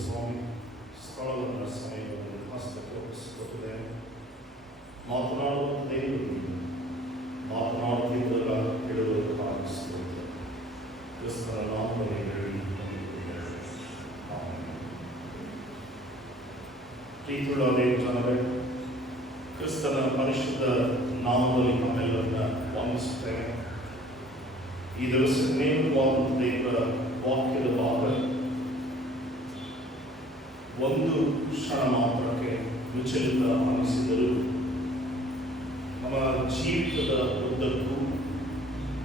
ಸ್ವಾಮಿ ಸ್ಥಳದ ಸಮಯವನ್ನು ಹಸ್ತಕ್ಕೆ ಒಪ್ಪಿಸಿಕೊಟ್ಟಿದ್ದೇನೆ. ಮಾತನಾಡುವ ದೇವರು ಮಾತನಾಡುತ್ತಿದ್ದರ ಹೇಳುವುದಕ್ಕಾಗಿ ಸ್ತೋತ್ರ. ಕ್ರಿಸ್ತನ ನಾಮದಲ್ಲಿ ಹೇಳಿ ಪ್ರೀತಿಯುಳ್ಳ ದೇವಜನರೇ, ಕ್ರಿಸ್ತನ ಪರಿಶುದ್ಧ ನಾಮದಲ್ಲಿ ನಮ್ಮೆಲ್ಲರನ್ನ ವಂದಿಸುತ್ತೇವೆ. ಈ ದಿವಸ ನೇಮಕವಾದ ದೇವರ ವಾಕ್ಯದ ಭಾಗ ಒಂದು ಕ್ಷಣ ಮಾತ್ರಕ್ಕೆ ವಿಚಲಿತ ಅನಿಸಿದರೂ ನಮ್ಮ ಜೀವಿತದ ಉದ್ದಕ್ಕೂ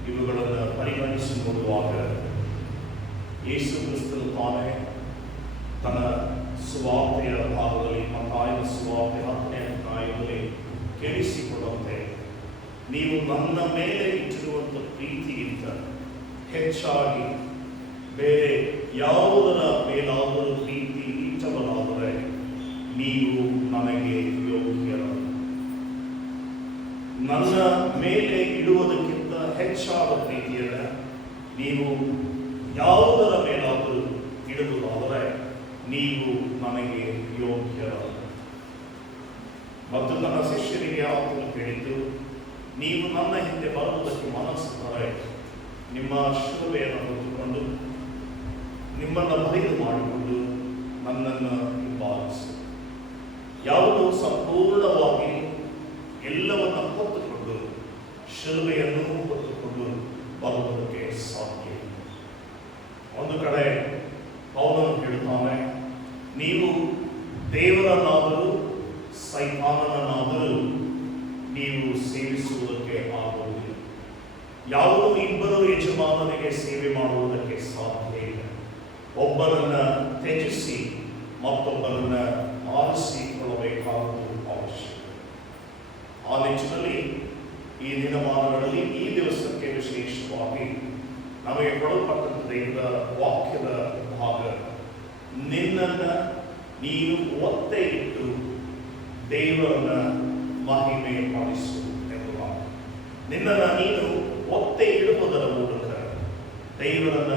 ಇವುಗಳನ್ನು ಪರಿಗಣಿಸಿ ನೋಡುವಾಗ ಯೇಸು ಕ್ರಿಸ್ತನು ತಾನೇ ತನ್ನ ಸುವಾರ್ತೆಯ ಭಾಗದಲ್ಲಿ ಮತ್ತಾಯನ ಸುವಾರ್ತೆ 10ನೇ ಅಧ್ಯಾಯದಲ್ಲಿ ಕೇಳಿಸಿಕೊಳ್ಳುವಂತೆ, ನೀವು ನನ್ನ ಮೇಲೆ ಇಟ್ಟಿರುವಂಥ ಪ್ರೀತಿಗಿಂತ ಹೆಚ್ಚಾಗಿ ಬೇರೆ ಯಾವುದರ ಮೇಲಾದರೂ ಪ್ರೀತಿ ಇಟ್ಟವರಾದರೆ ನೀವು ನನಗೆ ಯೋಗ್ಯರು. ನನ್ನ ಮೇಲೆ ಇಡುವುದಕ್ಕಿಂತ ಹೆಚ್ಚಾದ ಪ್ರೀತಿಯನ್ನು ನೀವು ಯಾವುದರ ಮೇಲಾದರೂ ಇಡುವುದಾದರೆ ನೀವು ನನಗೆ ಯೋಗ್ಯರು. ಮತ್ತು ನನ್ನ ಶಿಷ್ಯರಿಗೆ ಆತನು ಹೇಳಿದ್ದು, ನೀವು ನನ್ನ ಹಿಂದೆ ಬರುವುದಕ್ಕೆ ಮನಸ್ಸಿದ್ದರೆ ನಿಮ್ಮ ಶಿಲುಬೆಯನ್ನು ಹೊತ್ತುಕೊಂಡು ನಿಮ್ಮನ್ನು ಬರಿದು ಮಾಡಿಕೊಂಡು ನನ್ನನ್ನು ಹಿಂಬಾಲಿಸಿ. ಯಾವುದು ಸಂಪೂರ್ಣವಾಗಿ ಎಲ್ಲವನ್ನು ಹೊತ್ತುಕೊಂಡು ಶಿಲುಬೆಯನ್ನು ಹೊತ್ತುಕೊಂಡು ಬರುವುದಕ್ಕೆ ಸಾಧ್ಯ. ಒಂದು ಕಡೆ ಪೌಲನು ಹೇಳುತ್ತಾನೆ, ನೀವು ದೇವರನ್ನಾದರೂ ಸೈತಾನನನ್ನಾದರೂ ನೀವು ಸೇವಿಸುವುದಕ್ಕೆ ಆಗುವುದಿಲ್ಲ. ಯಾವುದೋ ಇಬ್ಬರು ಯಜಮಾನನಿಗೆ ಸೇವೆ ಮಾಡುವುದಕ್ಕೆ ಸಾಧ್ಯ ಇಲ್ಲ. ಒಬ್ಬರನ್ನ ತ್ಯಜಿಸಿ ಮತ್ತೊಬ್ಬರನ್ನ ಆರಿಸಿಕೊಳ್ಳಬೇಕಾಗುವುದು ಅವಶ್ಯಕ. ಆ ನಿಟ್ಟಿನಲ್ಲಿ ಈ ದಿನಮಾನಗಳಲ್ಲಿ ಈ ದಿವಸಕ್ಕೆ ವಿಶೇಷವಾಗಿ ನಮಗೆ ಕೊಡಲ್ಪಟ್ಟಂತ ದೇವರ ವಾಕ್ಯದ ಭಾಗ, ನಿನ್ನನ್ನು ನೀನು ಒತ್ತೆ ಇಟ್ಟು ದೇವರನ್ನ ಮಹಿಮೆ ಪಡಿಸು ಎಂಬ. ನಿನ್ನನ್ನು ನೀನು ಒತ್ತೆ ಇಡುವುದರ ಮೂಲಕ ದೇವರನ್ನ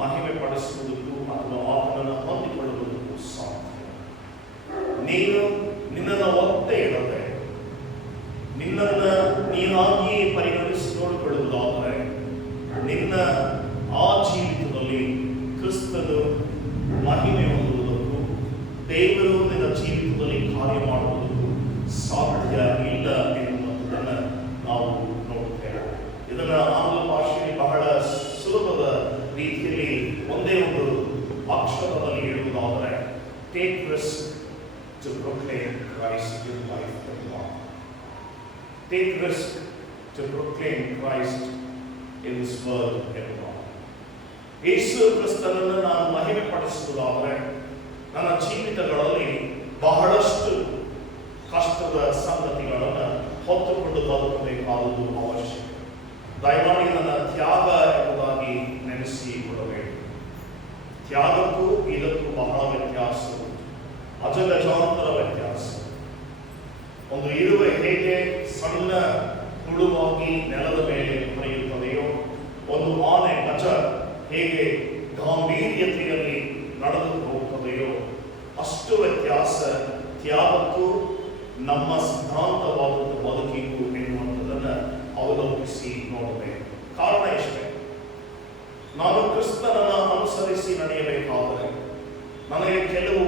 ಮಹಿಮೆ ಪಡಿಸುವುದಕ್ಕೂ ಅಥವಾ ಆತನನ್ನು ಹೊಂದಿಕೊಳ್ಳುವುದಕ್ಕೂ ಸಾಧ್ಯ. ನೀನು ನಿನ್ನನ್ನು ಒತ್ತೆ ಇಡದೆ ನಿನ್ನನ್ನು ನೀನಾಗಿ ಪರಿಗಣಿಸಿ ನೋಡಿಕೊಳ್ಳುವುದಾದರೆ ನಿನ್ನ ಆ ಜೀವಿತದಲ್ಲಿ ಕ್ರಿಸ್ತನು ಮಹಿಮೆ ಹೊಂದುವುದಕ್ಕೂ ದೇವರು ನಿನ್ನ ಜೀವಿತದಲ್ಲಿ ಕಾರ್ಯ ಮಾಡುವುದಕ್ಕೂ ಸಾಧ್ಯ ಇಲ್ಲ ಎನ್ನುವುದನ್ನು ನಾವು ನೋಡುತ್ತೇವೆ. ಇದನ್ನು ಆಂಗ್ಲ ಭಾಷೆಯಲ್ಲಿ ಬಹಳ ಸುಲಭದ ರೀತಿಯಲ್ಲಿ ಒಂದೇ ಒಂದು ಅಕ್ಷರದಲ್ಲಿ ಹೇಳುವುದಾದರೆ, take risk to proclaim Christ in life. Take risk to proclaim Christ in this world ಎಂಬ. ಯೇಸು ಕ್ರಿಸ್ತನನ್ನು ನಾನು ಮಹಿಮೆ ಪಡಿಸುವುದಾದರೆ ನನ್ನ ಜೀವಿತಗಳಲ್ಲಿ ಬಹಳಷ್ಟು ಕಷ್ಟದ ಸಂಗತಿಗಳನ್ನು ಹೊತ್ತುಕೊಂಡು ಬದುಕಬೇಕಾದುದು ಅವಶ್ಯಕ. ದಯಮಾಡಿ ನನ್ನ ತ್ಯಾಗ ಎಂಬುದಾಗಿ ನೆನೆಸಿಕೊಳ್ಳಬೇಕು. ತ್ಯಾಗಕ್ಕೂ ಇದಕ್ಕೂ ಬಹಳ ವ್ಯತ್ಯಾಸ, ಅಜಗಜಾಂತರ ವ್ಯತ್ಯಾಸ. ಒಂದು ಇರುವೆ ಹೇಗೆ ಸಣ್ಣ ಹುಳುವಾಗಿ ನೆಲದ ಮೇಲೆ ಹರಿಯುತ್ತದೆಯೋ, ಒಂದು ಆನೆ ಗಜ ಹೇಗೆ ಗಾಂಭೀರ್ಯತೆಯಲ್ಲಿ ನಡೆದು ಹೋಗುತ್ತದೆಯೋ, ಅಷ್ಟು ವ್ಯತ್ಯಾಸ ತ್ಯಾಗಕ್ಕೂ ನಮ್ಮ ಸಿದ್ಧಾಂತವಾದ ಬದುಕಿಗೂ ಎನ್ನುವಂಥದ್ದನ್ನು ಅವಲೋಕಿಸಿ ನೋಡಬೇಕು. ಕಾರಣ ಇಷ್ಟೇ, ನಾನು ಕ್ರಿಸ್ತನನ್ನು ಅನುಸರಿಸಿ ನಡೆಯಬೇಕಾದರೆ ನನಗೆ ಕೆಲವು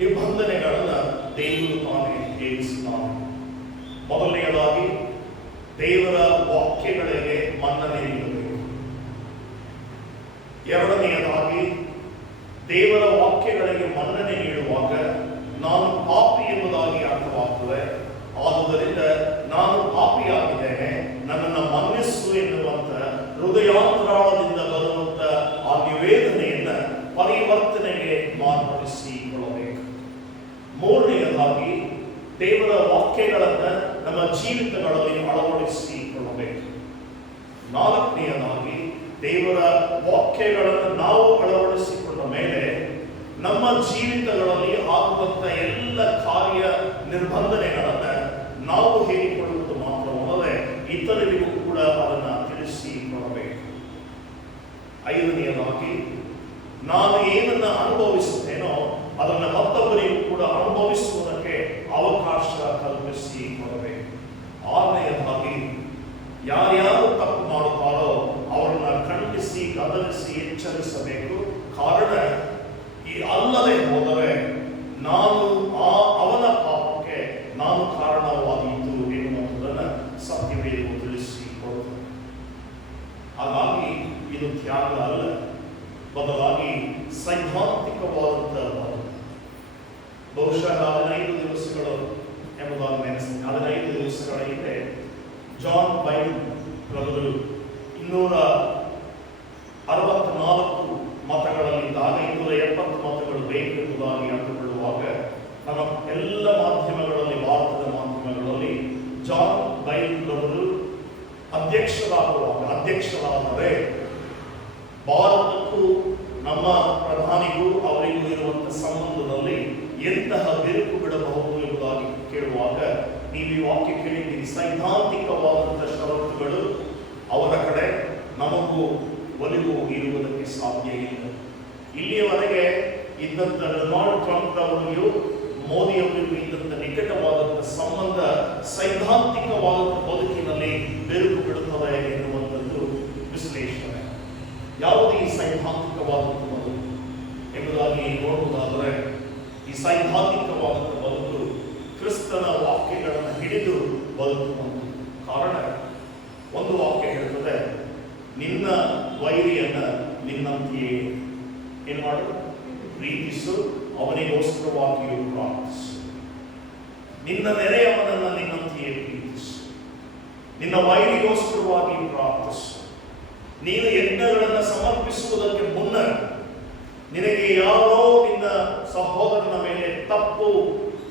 ನಿಬಂಧನೆಗಳನ್ನು ದೇವರು ತಾನೇ ಹೇರಿಸಿದ್ದಾನೆ. ಮೊದಲನೆಯದಾಗಿ ದೇವರ ವಾಕ್ಯಗಳಿಗೆ ಮನ್ನಣೆ ನೀಡಬೇಕು. ಎರಡನೆಯದಾಗಿ ದೇವರ ವಾಕ್ಯಗಳಿಗೆ ಮನ್ನಣೆ ನೀಡುವಾಗ ನಾನು ಪಾಪಿ ಎಂಬುದಾಗಿ ಅರ್ಥವಾಗ್ತದೆ. ಆದುದರಿಂದ ನಾನು ಪಾಪಿಯಾಗಿದ್ದೇನೆ, ನನ್ನನ್ನು ಮನ್ನಿಸು ಎನ್ನುವಂತ ಹೃದಯಾಂತರಾಳದಿಂದ ಬರುವಂತ ಆ ನಿವೇದನೆಯನ್ನು ಪರಿವರ್ತನೆಗೆ ಮಾರ್ಪಡಿಸಿಕೊಳ್ಳಬೇಕು. ಮೂರನೆಯದಾಗಿ ದೇವರ ವಾಕ್ಯಗಳನ್ನು ನಮ್ಮ ಜೀವಿತಗಳಲ್ಲಿ ಅಳವಡಿಸಿಕೊಳ್ಳಬೇಕು. ನಾಲ್ಕನೆಯದಾಗಿ ದೇವರ ವಾಕ್ಯಗಳನ್ನು ನಾವು ಅಳವಡಿಸಿಕೊಂಡ ಮೇಲೆ ನಮ್ಮ ಜೀವಿತಗಳಲ್ಲಿ ಆಗುವಂಥ ಎಲ್ಲ ಕಾರ್ಯ ನಿರ್ಬಂಧನೆಗಳನ್ನು ನಾವು ಹೇಳಿಕೊಳ್ಳುವುದು ಮಾತ್ರವಲ್ಲದೆ ಇತರರಿಗೂ ಕೂಡ ಅದನ್ನು ತಿಳಿಸಿಕೊಡಬೇಕು. ಐದನೆಯದಾಗಿ ನಾನು ಏನನ್ನು ಅನುಭವಿಸುತ್ತೇನೋ ಸೈದ್ಧಾಂತಿಕವಾದಂತಹ ಬದುಕು. ಬಹುಶಃ 15 ದಿವಸಗಳು ಎಂಬುದಾಗಿ ನೆನೆಸ್ತೀನಿ. 15 ದಿವಸಗಳ ಹಿಂದೆ ಜಾನ್ ಬೈಬಲ್ ರವರು 264 ಮತಗಳಲ್ಲಿದ್ದಾಗ 270 ಮತಗಳು ಬೇಕೆಂಬುದಾಗಿ ಅಂದುಕೊಳ್ಳುವಾಗ ನಮ್ಮ ಎಲ್ಲ ಮಾಧ್ಯಮಗಳಲ್ಲಿ, ಭಾರತದ ಮಾಧ್ಯಮಗಳಲ್ಲಿ ಜಾನ್ ಬೈಬಲ್ ರವರು ಅಧ್ಯಕ್ಷರಾದರೆ ಭಾರತಕ್ಕೂ ನಮ್ಮ ಪ್ರಧಾನಿಗೂ ಅವರಿಗೂ ಇರುವಂತಹ ಸಂಬಂಧದಲ್ಲಿ ಎಂತಹ ಬಿರುಕು ಬಿಡಬಹುದು ಎಂಬುದಾಗಿ ಕೇಳುವಾಗ ನೀವು ಈ ವಾಕ್ಯ ಕೇಳಿದ್ದೀರಿ. ಸೈದ್ಧಾಂತಿಕವಾದಂತಹ ಷರತ್ತುಗಳು ಅವರ ಕಡೆ, ನಮಗೂ ಒಲಿವು ಇರುವುದಕ್ಕೆ ಸಾಧ್ಯ ಇಲ್ಲ. ಇಲ್ಲಿಯವರೆಗೆ ಇದ್ದಂಥ ಡೊನಾಲ್ಡ್ ಟ್ರಂಪ್ ಅವರಿಗೂ ಮೋದಿ ಅವರಿಗೂ ಇದ್ದಂಥ ನಿಕಟವಾದಂತಹ ಸಂಬಂಧ ಸೈದ್ಧಾಂತಿಕವಾದಂತಹ ಬದುಕಿನಲ್ಲಿ ಬಿರುಕು ಬಿಡುತ್ತದೆ ಎನ್ನುವಂಥದ್ದು ವಿಶ್ಲೇಷಣೆ. ಯಾವುದು ಈ ಸೈದ್ಧಾಂತಿಕವಾದಂತಹ ಬದುಕು ಎಂಬುದಾಗಿ ನೋಡುವುದಾದರೆ, ಈ ಸೈದ್ಧಾಂತಿಕವಾದಂತಹ ಬದುಕು ಕ್ರಿಸ್ತನ ವಾಕ್ಯಗಳನ್ನು ಹಿಡಿದು ಬದುಕುವಂಥದ್ದು. ಕಾರಣ, ಒಂದು ವಾಕ್ಯ ಹೇಳ್ತದೆ, ನಿನ್ನ ವೈರಿಯನ್ನ ನಿನ್ನಂತೆಯೇ ಏನು ಮಾಡು, ಪ್ರೀತಿಸು, ಅವನಿಗೋಸ್ಕರವಾಗಿಯೂ ಪ್ರಾರ್ಥಿಸು. ನಿನ್ನ ನೆರೆಯವನನ್ನ ನಿನ್ನಂತೆಯೇ ಪ್ರೀತಿಸು, ನಿನ್ನ ವೈರಿಗೋಸ್ಕರವಾಗಿ ಪ್ರಾರ್ಥಿಸು. ನೀನು ಯಜ್ಞಗಳನ್ನು ಸಮರ್ಪಿಸುವುದಕ್ಕೆ ಮುನ್ನ ನಿನಗೆ ಯಾರೋ ನಿನ್ನ ಸಹೋದರನ ಮೇಲೆ ತಪ್ಪು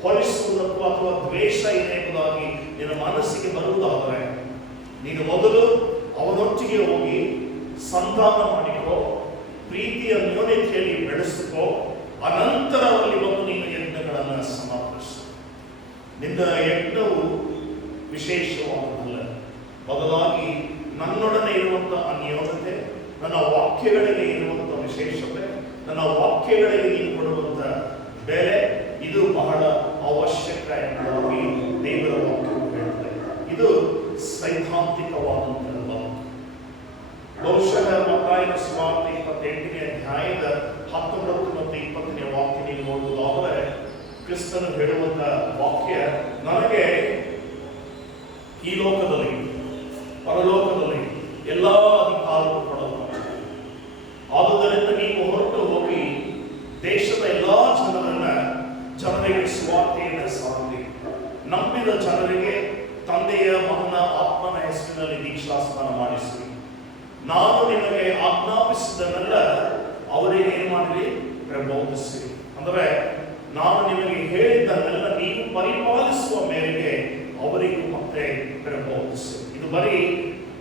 ಹೊರಿಸುವುದಕ್ಕೂ ಅಥವಾ ದ್ವೇಷ ಇದೆ ಎಂಬುದಾಗಿ ನಿನ್ನ ಮನಸ್ಸಿಗೆ ಬರುವುದಾದರೆ ನೀನು ಮೊದಲು ಅವನೊಟ್ಟಿಗೆ ಹೋಗಿ ಸಂಧಾನ ಮಾಡಿಕೋ, ಪ್ರೀತಿಯ ನ್ಯೂನತೆಯಲ್ಲಿ ಬೆಳೆಸಿಕೋ, ಅನಂತರದಲ್ಲಿ ಬಂದು ನೀನು ಯಜ್ಞಗಳನ್ನು ಸಮರ್ಪಿಸು. ನಿನ್ನ ಯಜ್ಞವು ವಿಶೇಷವಾದಲ್ಲ, ಬದಲಾಗಿ ನನ್ನೊಡನೆ ಇರುವಂತಹ ಅನ್ಯೋನ್ಯತೆ, ನನ್ನ ವಾಕ್ಯಗಳಿಗೆ ಇರುವಂತಹ ವಿಶೇಷತೆ, ನನ್ನ ವಾಕ್ಯಗಳಿಗೆ ನೀನು ಕೊಡುವಂತ ಬೆಲೆ, ಇದು ಬಹಳ ಅವಶ್ಯಕ ಎಂಬುದಾಗಿ ದೇವರ ವಾಕ್ಯವು ಹೇಳುತ್ತದೆ. ಇದು ಸೈದ್ಧಾಂತಿಕವಾದಂತಹ ಬದುಕು. ಬಹುಶಃ ಮತ್ತಾಯನ ಸುವಾರ್ತೆ 28ನೇ ಅಧ್ಯಾಯದ 19 ಮತ್ತು 20ನೇ ವಾಕ್ಯ ನೀವು ನೋಡುವುದಾದರೆ ಕ್ರಿಸ್ತನು ಹೇಳುವಂತ ವಾಕ್ಯ, ನನಗೆ ಈ ಲೋಕದಲ್ಲಿ ಪರಲೋಕದಲ್ಲಿ ಎಲ್ಲಾ ಅಧಿಕಾರಗಳು ಕೊಡಲ್ಪಟ್ಟಿದೆ. ಆದುದರಿಂದ ನೀವು ಹೊರಟು ಹೋಗಿ ದೇಶದ ಎಲ್ಲಾ ಜನರಿಗೆ ಸುವಾರ್ತೆಯನ್ನು ಸಾರಿ, ನಂಬಿದ ಜನರಿಗೆ ತಂದೆಯ ಮಗನ ಆತ್ಮನ ಹೆಸರಿನಲ್ಲಿ ದೀಕ್ಷಾಸ್ನಾನ ಮಾಡಿಸಿ, ನಾನು ನಿಮಗೆ ಆಜ್ಞಾಪಿಸಿದನ್ನೆಲ್ಲ ಅವರಿಗೆ ಏನು ಮಾಡಿರಿ, ಪ್ರಬೋಧಿಸಿರಿ. ಅಂದರೆ ನಾನು ನಿಮಗೆ ಹೇಳಿದ್ದನ್ನೆಲ್ಲ ನೀವು ಪರಿಪಾಲಿಸುವ ಮೇರೆಗೆ ಅವರಿಗೂ ಮತ್ತೆ ಪ್ರಬೋಧಿಸಿ. ಇದು ಬರೀ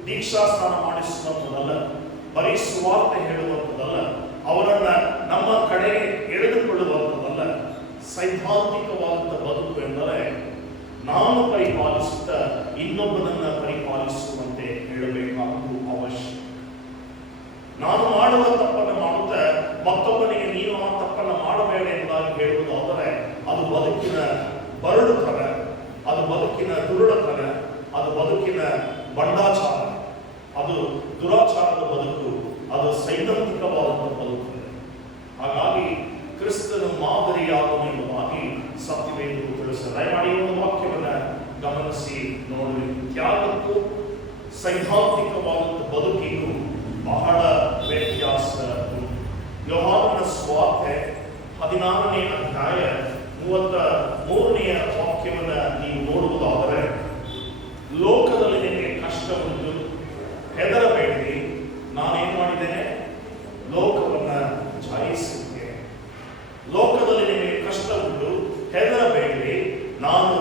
ದೀಕ್ಷಾಸ್ನಾನ ಮಾಡಿಸುವಂಥದ್ದಲ್ಲ, ಬರೀ ಸುವಾರ್ತೆ ಹೇಳುವಂಥದ್ದಲ್ಲ, ಅವರನ್ನ ನಮ್ಮ ಕಡೆಗೆ ಎಳೆದುಕೊಳ್ಳುವಂಥದ್ದಲ್ಲ. ಸೈದ್ಧಾಂತಿಕವಾದಂಥ ಬದುಕು ಎಂದರೆ ನಾನು ಪರಿಪಾಲಿಸುತ್ತ ಇನ್ನೊಬ್ಬನನ್ನ ಪರಿಪಾಲಿಸುವಂತೆ ಹೇಳಬೇಕಾದ್ದು ಅವಶ್ಯ. ನಾನು ಮಾಡುವ ತಪ್ಪನ್ನು ಮಾಡುತ್ತಾ ಮತ್ತೊಬ್ಬನಿಗೆ ನೀನು ಆ ತಪ್ಪನ್ನು ಮಾಡಬೇಡ ಎಂಬುದಾಗಿ ಹೇಳುವುದಾದರೆ ಅದು ಬದುಕಿನ ಬರಡುತನ, ಅದು ಬದುಕಿನ ದುರುಳತನ, ಅದು ಬದುಕಿನ ಬಂಡಾಚಾರ, ಅದು ದುರಾಚಾರದ ಬದುಕು, ಅದು ಸೈದ್ಧಾಂತಿಕವಾದಂಥ ಬದುಕು. ಹಾಗಾಗಿ ಕ್ರಿಸ್ತನು ಮಾದರಿಯಾದನೆಂಬುದಾಗಿ ಸತ್ಯವೇದವು ತಿಳಿಸಿದೆ. ದಯಮಾಡಿ ಒಂದು ವಾಕ್ಯವನ್ನು ಗಮನಿಸಿ ನೋಡಿ. ತ್ಯಾಗಕ್ಕೂ ಸೈದ್ಧಾಂತಿಕವಾದಂಥ ಬದುಕಿಗೂ ಬಹಳ ವ್ಯತ್ಯಾಸ. ಯೋಹಾನನ ಸುವಾರ್ತೆ 16ನೇ ಅಧ್ಯಾಯ 33ನೇ ವಾಕ್ಯವನ್ನು ನೀವು ನೋಡುವುದಾದರೆ, ಲೋಕದಲ್ಲಿ ನಿಮಗೆ ಕಷ್ಟವುಂಟು, ಹೆದರಬೇಡಿ, ನಾನೇನು ಮಾಡಿದ್ದೇನೆ, ಲೋಕವನ್ನು ಜಯಿಸಿದ್ದೇನೆ. ಲೋಕದಲ್ಲಿ ನಿಮಗೆ ಕಷ್ಟವುಂಟು, ಹೆದರಬೇಡಿ, ನಾನು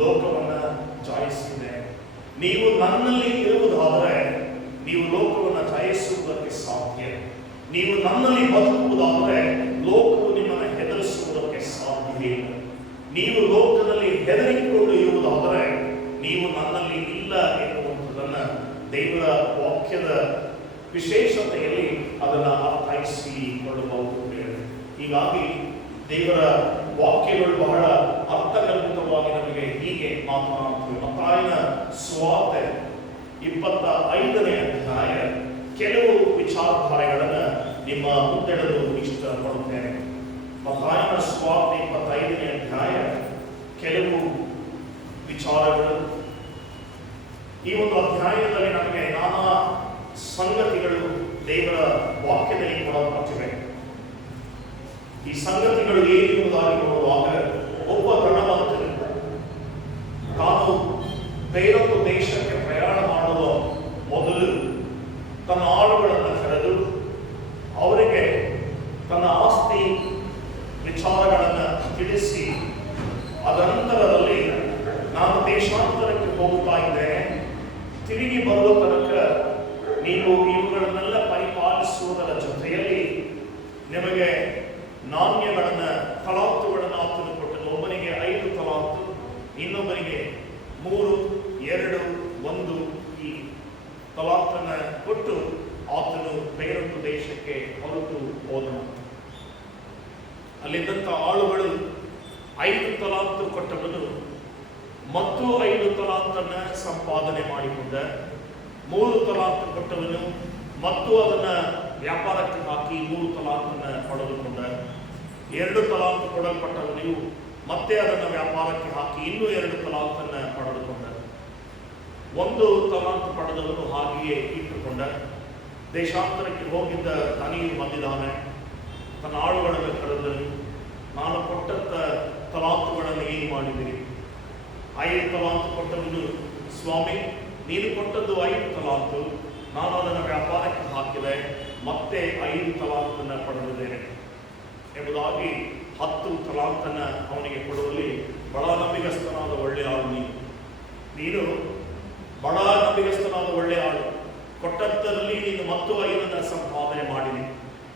ಲೋಕವನ್ನು ಜಯಿಸಿದ್ದೇನೆ. ನೀವು ನನ್ನಲ್ಲಿ ಇರುವುದಾದರೆ ನೀವು ಲೋಕವನ್ನು ಜಯಿಸುವುದಕ್ಕೆ ಸಾಧ್ಯ. ನೀವು ನನ್ನಲ್ಲಿ ಬದುಕುವುದಾದರೆ ಲೋಕವು ನಿಮ್ಮನ್ನು ಹೆದರಿಸುವುದಕ್ಕೆ ಸಾಧ್ಯವಿಲ್ಲ. ನೀವು ಲೋಕದಲ್ಲಿ ಹೆದರಿಕೊಂಡು ಇರುವುದಾದರೆ ನೀವು ನನ್ನಲ್ಲಿ ಇಲ್ಲ ಎನ್ನುವಂಥದ್ದನ್ನು ದೇವರ ವಾಕ್ಯದ ವಿಶೇಷತೆಯಲ್ಲಿ ಅದನ್ನು ಅರ್ಥೈಸಿಕೊಳ್ಳಬಹುದು. ಹೀಗಾಗಿ ದೇವರ ವಾಕ್ಯಗಳು ಬಹಳ ಅರ್ಥಗರ್ಭಿತವಾಗಿ ನಮಗೆ ಹೀಗೆ ಮಾತನಾಡುತ್ತವೆ. ಮತ್ತಾಯನ ಸುವಾರ್ತೆ 25ನೇ ಅಧ್ಯಾಯ ಕೆಲವು ವಿಚಾರಧಾರೆಗಳನ್ನು ನಿಮ್ಮ ಮುಂದೆಡಲು ಇಷ್ಟಪಡುತ್ತೇನೆ. ಮತ್ತಾಯನ ಸುವಾರ್ತೆ 25ನೇ ಅಧ್ಯಾಯ ಕೆಲವು ವಿಚಾರಗಳು. ಈ ಒಂದು ಅಧ್ಯಾಯದಲ್ಲಿ ನಮಗೆ ನಾನಾ ಸಂಗತಿಗಳು ದೇವರ ವಾಕ್ಯದಲ್ಲಿ ಕೊಡಲ್ಪಟ್ಟಿವೆ. ಈ ಸಂಗತಿಗಳು ಏನೆಂಬುದಾಗಿ ನೋಡುವಾಗ ಒಬ್ಬ ಧನವಂತನು ತಾನು ಬೇರೊಂದು ದೇಶಕ್ಕೆ ಪ್ರಯಾಣ ಮಾಡುವ ಮೊದಲು ತನ್ನ ಆಳುಗಳನ್ನು ಕರೆದು ಅವರಿಗೆ ತನ್ನ ಆಸ್ತಿ ವಿಚಾರಗಳನ್ನು ತಿಳಿಸಿ ಅದನಂತರದಲ್ಲಿ ನಾನು ದೇಶಾಂತರಕ್ಕೆ ಹೋಗ್ತಾ ಇದ್ದೇನೆ, ತಿರುಗಿ ಬರುವ ತನಕ ನೀವು ಇವುಗಳನ್ನೆಲ್ಲ ಪರಿಪಾಲಿಸುವುದರ ಜೊತೆಯಲ್ಲಿ ನಿಮಗೆ ನಾಣ್ಯಗಳನ್ನು ತಲಾಂತುಗಳನ್ನು ಆತನು ಕೊಟ್ಟನು. ಒಬ್ಬನಿಗೆ 5 ತಲಾಂತು, ಇನ್ನೊಬ್ಬನಿಗೆ 3, 2, 1 ಈ ತಲಾಂತನ್ನು ಕೊಟ್ಟು ಆತನು ಬೇರೊಂದು ದೇಶಕ್ಕೆ ಹೊರಟು ಹೋದನು. ಅಲ್ಲಿದ್ದಂಥ ಆಳುಗಳು 5 ತಲಾಂತು ಕೊಟ್ಟವನು ಮತ್ತು 5 ತಲಾಂತನ್ನು ಸಂಪಾದನೆ ಮಾಡಿಕೊಂಡ, 3 ತಲಾಂತು ಕೊಟ್ಟವನು ಮತ್ತು ಅದನ್ನು ವ್ಯಾಪಾರಕ್ಕೆ ಹಾಕಿ 3 ತಲಾಂತನ್ನು ಪಡೆದುಕೊಂಡ, 2 ತಲಾಂತು ಕೊಡಲ್ಪಟ್ಟವನು ಮತ್ತೆ ಅದನ್ನು ವ್ಯಾಪಾರಕ್ಕೆ ಹಾಕಿ ಇನ್ನೂ 2 ತಲಾಂತನ್ನು ಪಡೆದುಕೊಂಡ, 1 ತಲಾಂತು ಪಡೆದವನು ಹಾಗೆಯೇ ಇಟ್ಟುಕೊಂಡ. ದೇಶಾಂತರಕ್ಕೆ ಹೋಗಿದ್ದ ದನಿಯು ಬಂದಿದ್ದಾನೆ, ತನ್ನ ಆಳುಗಳನ್ನು ಕರೆದನು, ನಾನು ಕೊಟ್ಟಂತ ತಲಾಂತುಗಳನ್ನು ಏನು ಮಾಡಿದಿರಿ? 5 ತಲಾಂತು ಕೊಟ್ಟವನು, ಸ್ವಾಮಿ ನೀನು ಕೊಟ್ಟದ್ದು 5 ತಲಾಂತು, ನಾನು ಅದನ್ನು ವ್ಯಾಪಾರಕ್ಕೆ ಹಾಕಿದೆ, ಮತ್ತೆ 5 ತಲಾಂತನ್ನು ಪಡೆದಿದ್ದೇನೆ ಎಂಬುದಾಗಿ 10 ತಲಾಂತನ್ನು ಅವನಿಗೆ ಕೊಡುವಲ್ಲಿ ಬಹಳ ನಂಬಿಗಸ್ತನಾದ ಒಳ್ಳೆ ಆಳು ನೀನು ಬಹಳ ನಂಬಿಗಸ್ತನಾದ ಒಳ್ಳೆ ಆಳು, ಕೊಟ್ಟದ್ದರಲ್ಲಿ ನೀನು ಮತ್ತು 5 ಸಂಪಾದನೆ ಮಾಡಿದೆ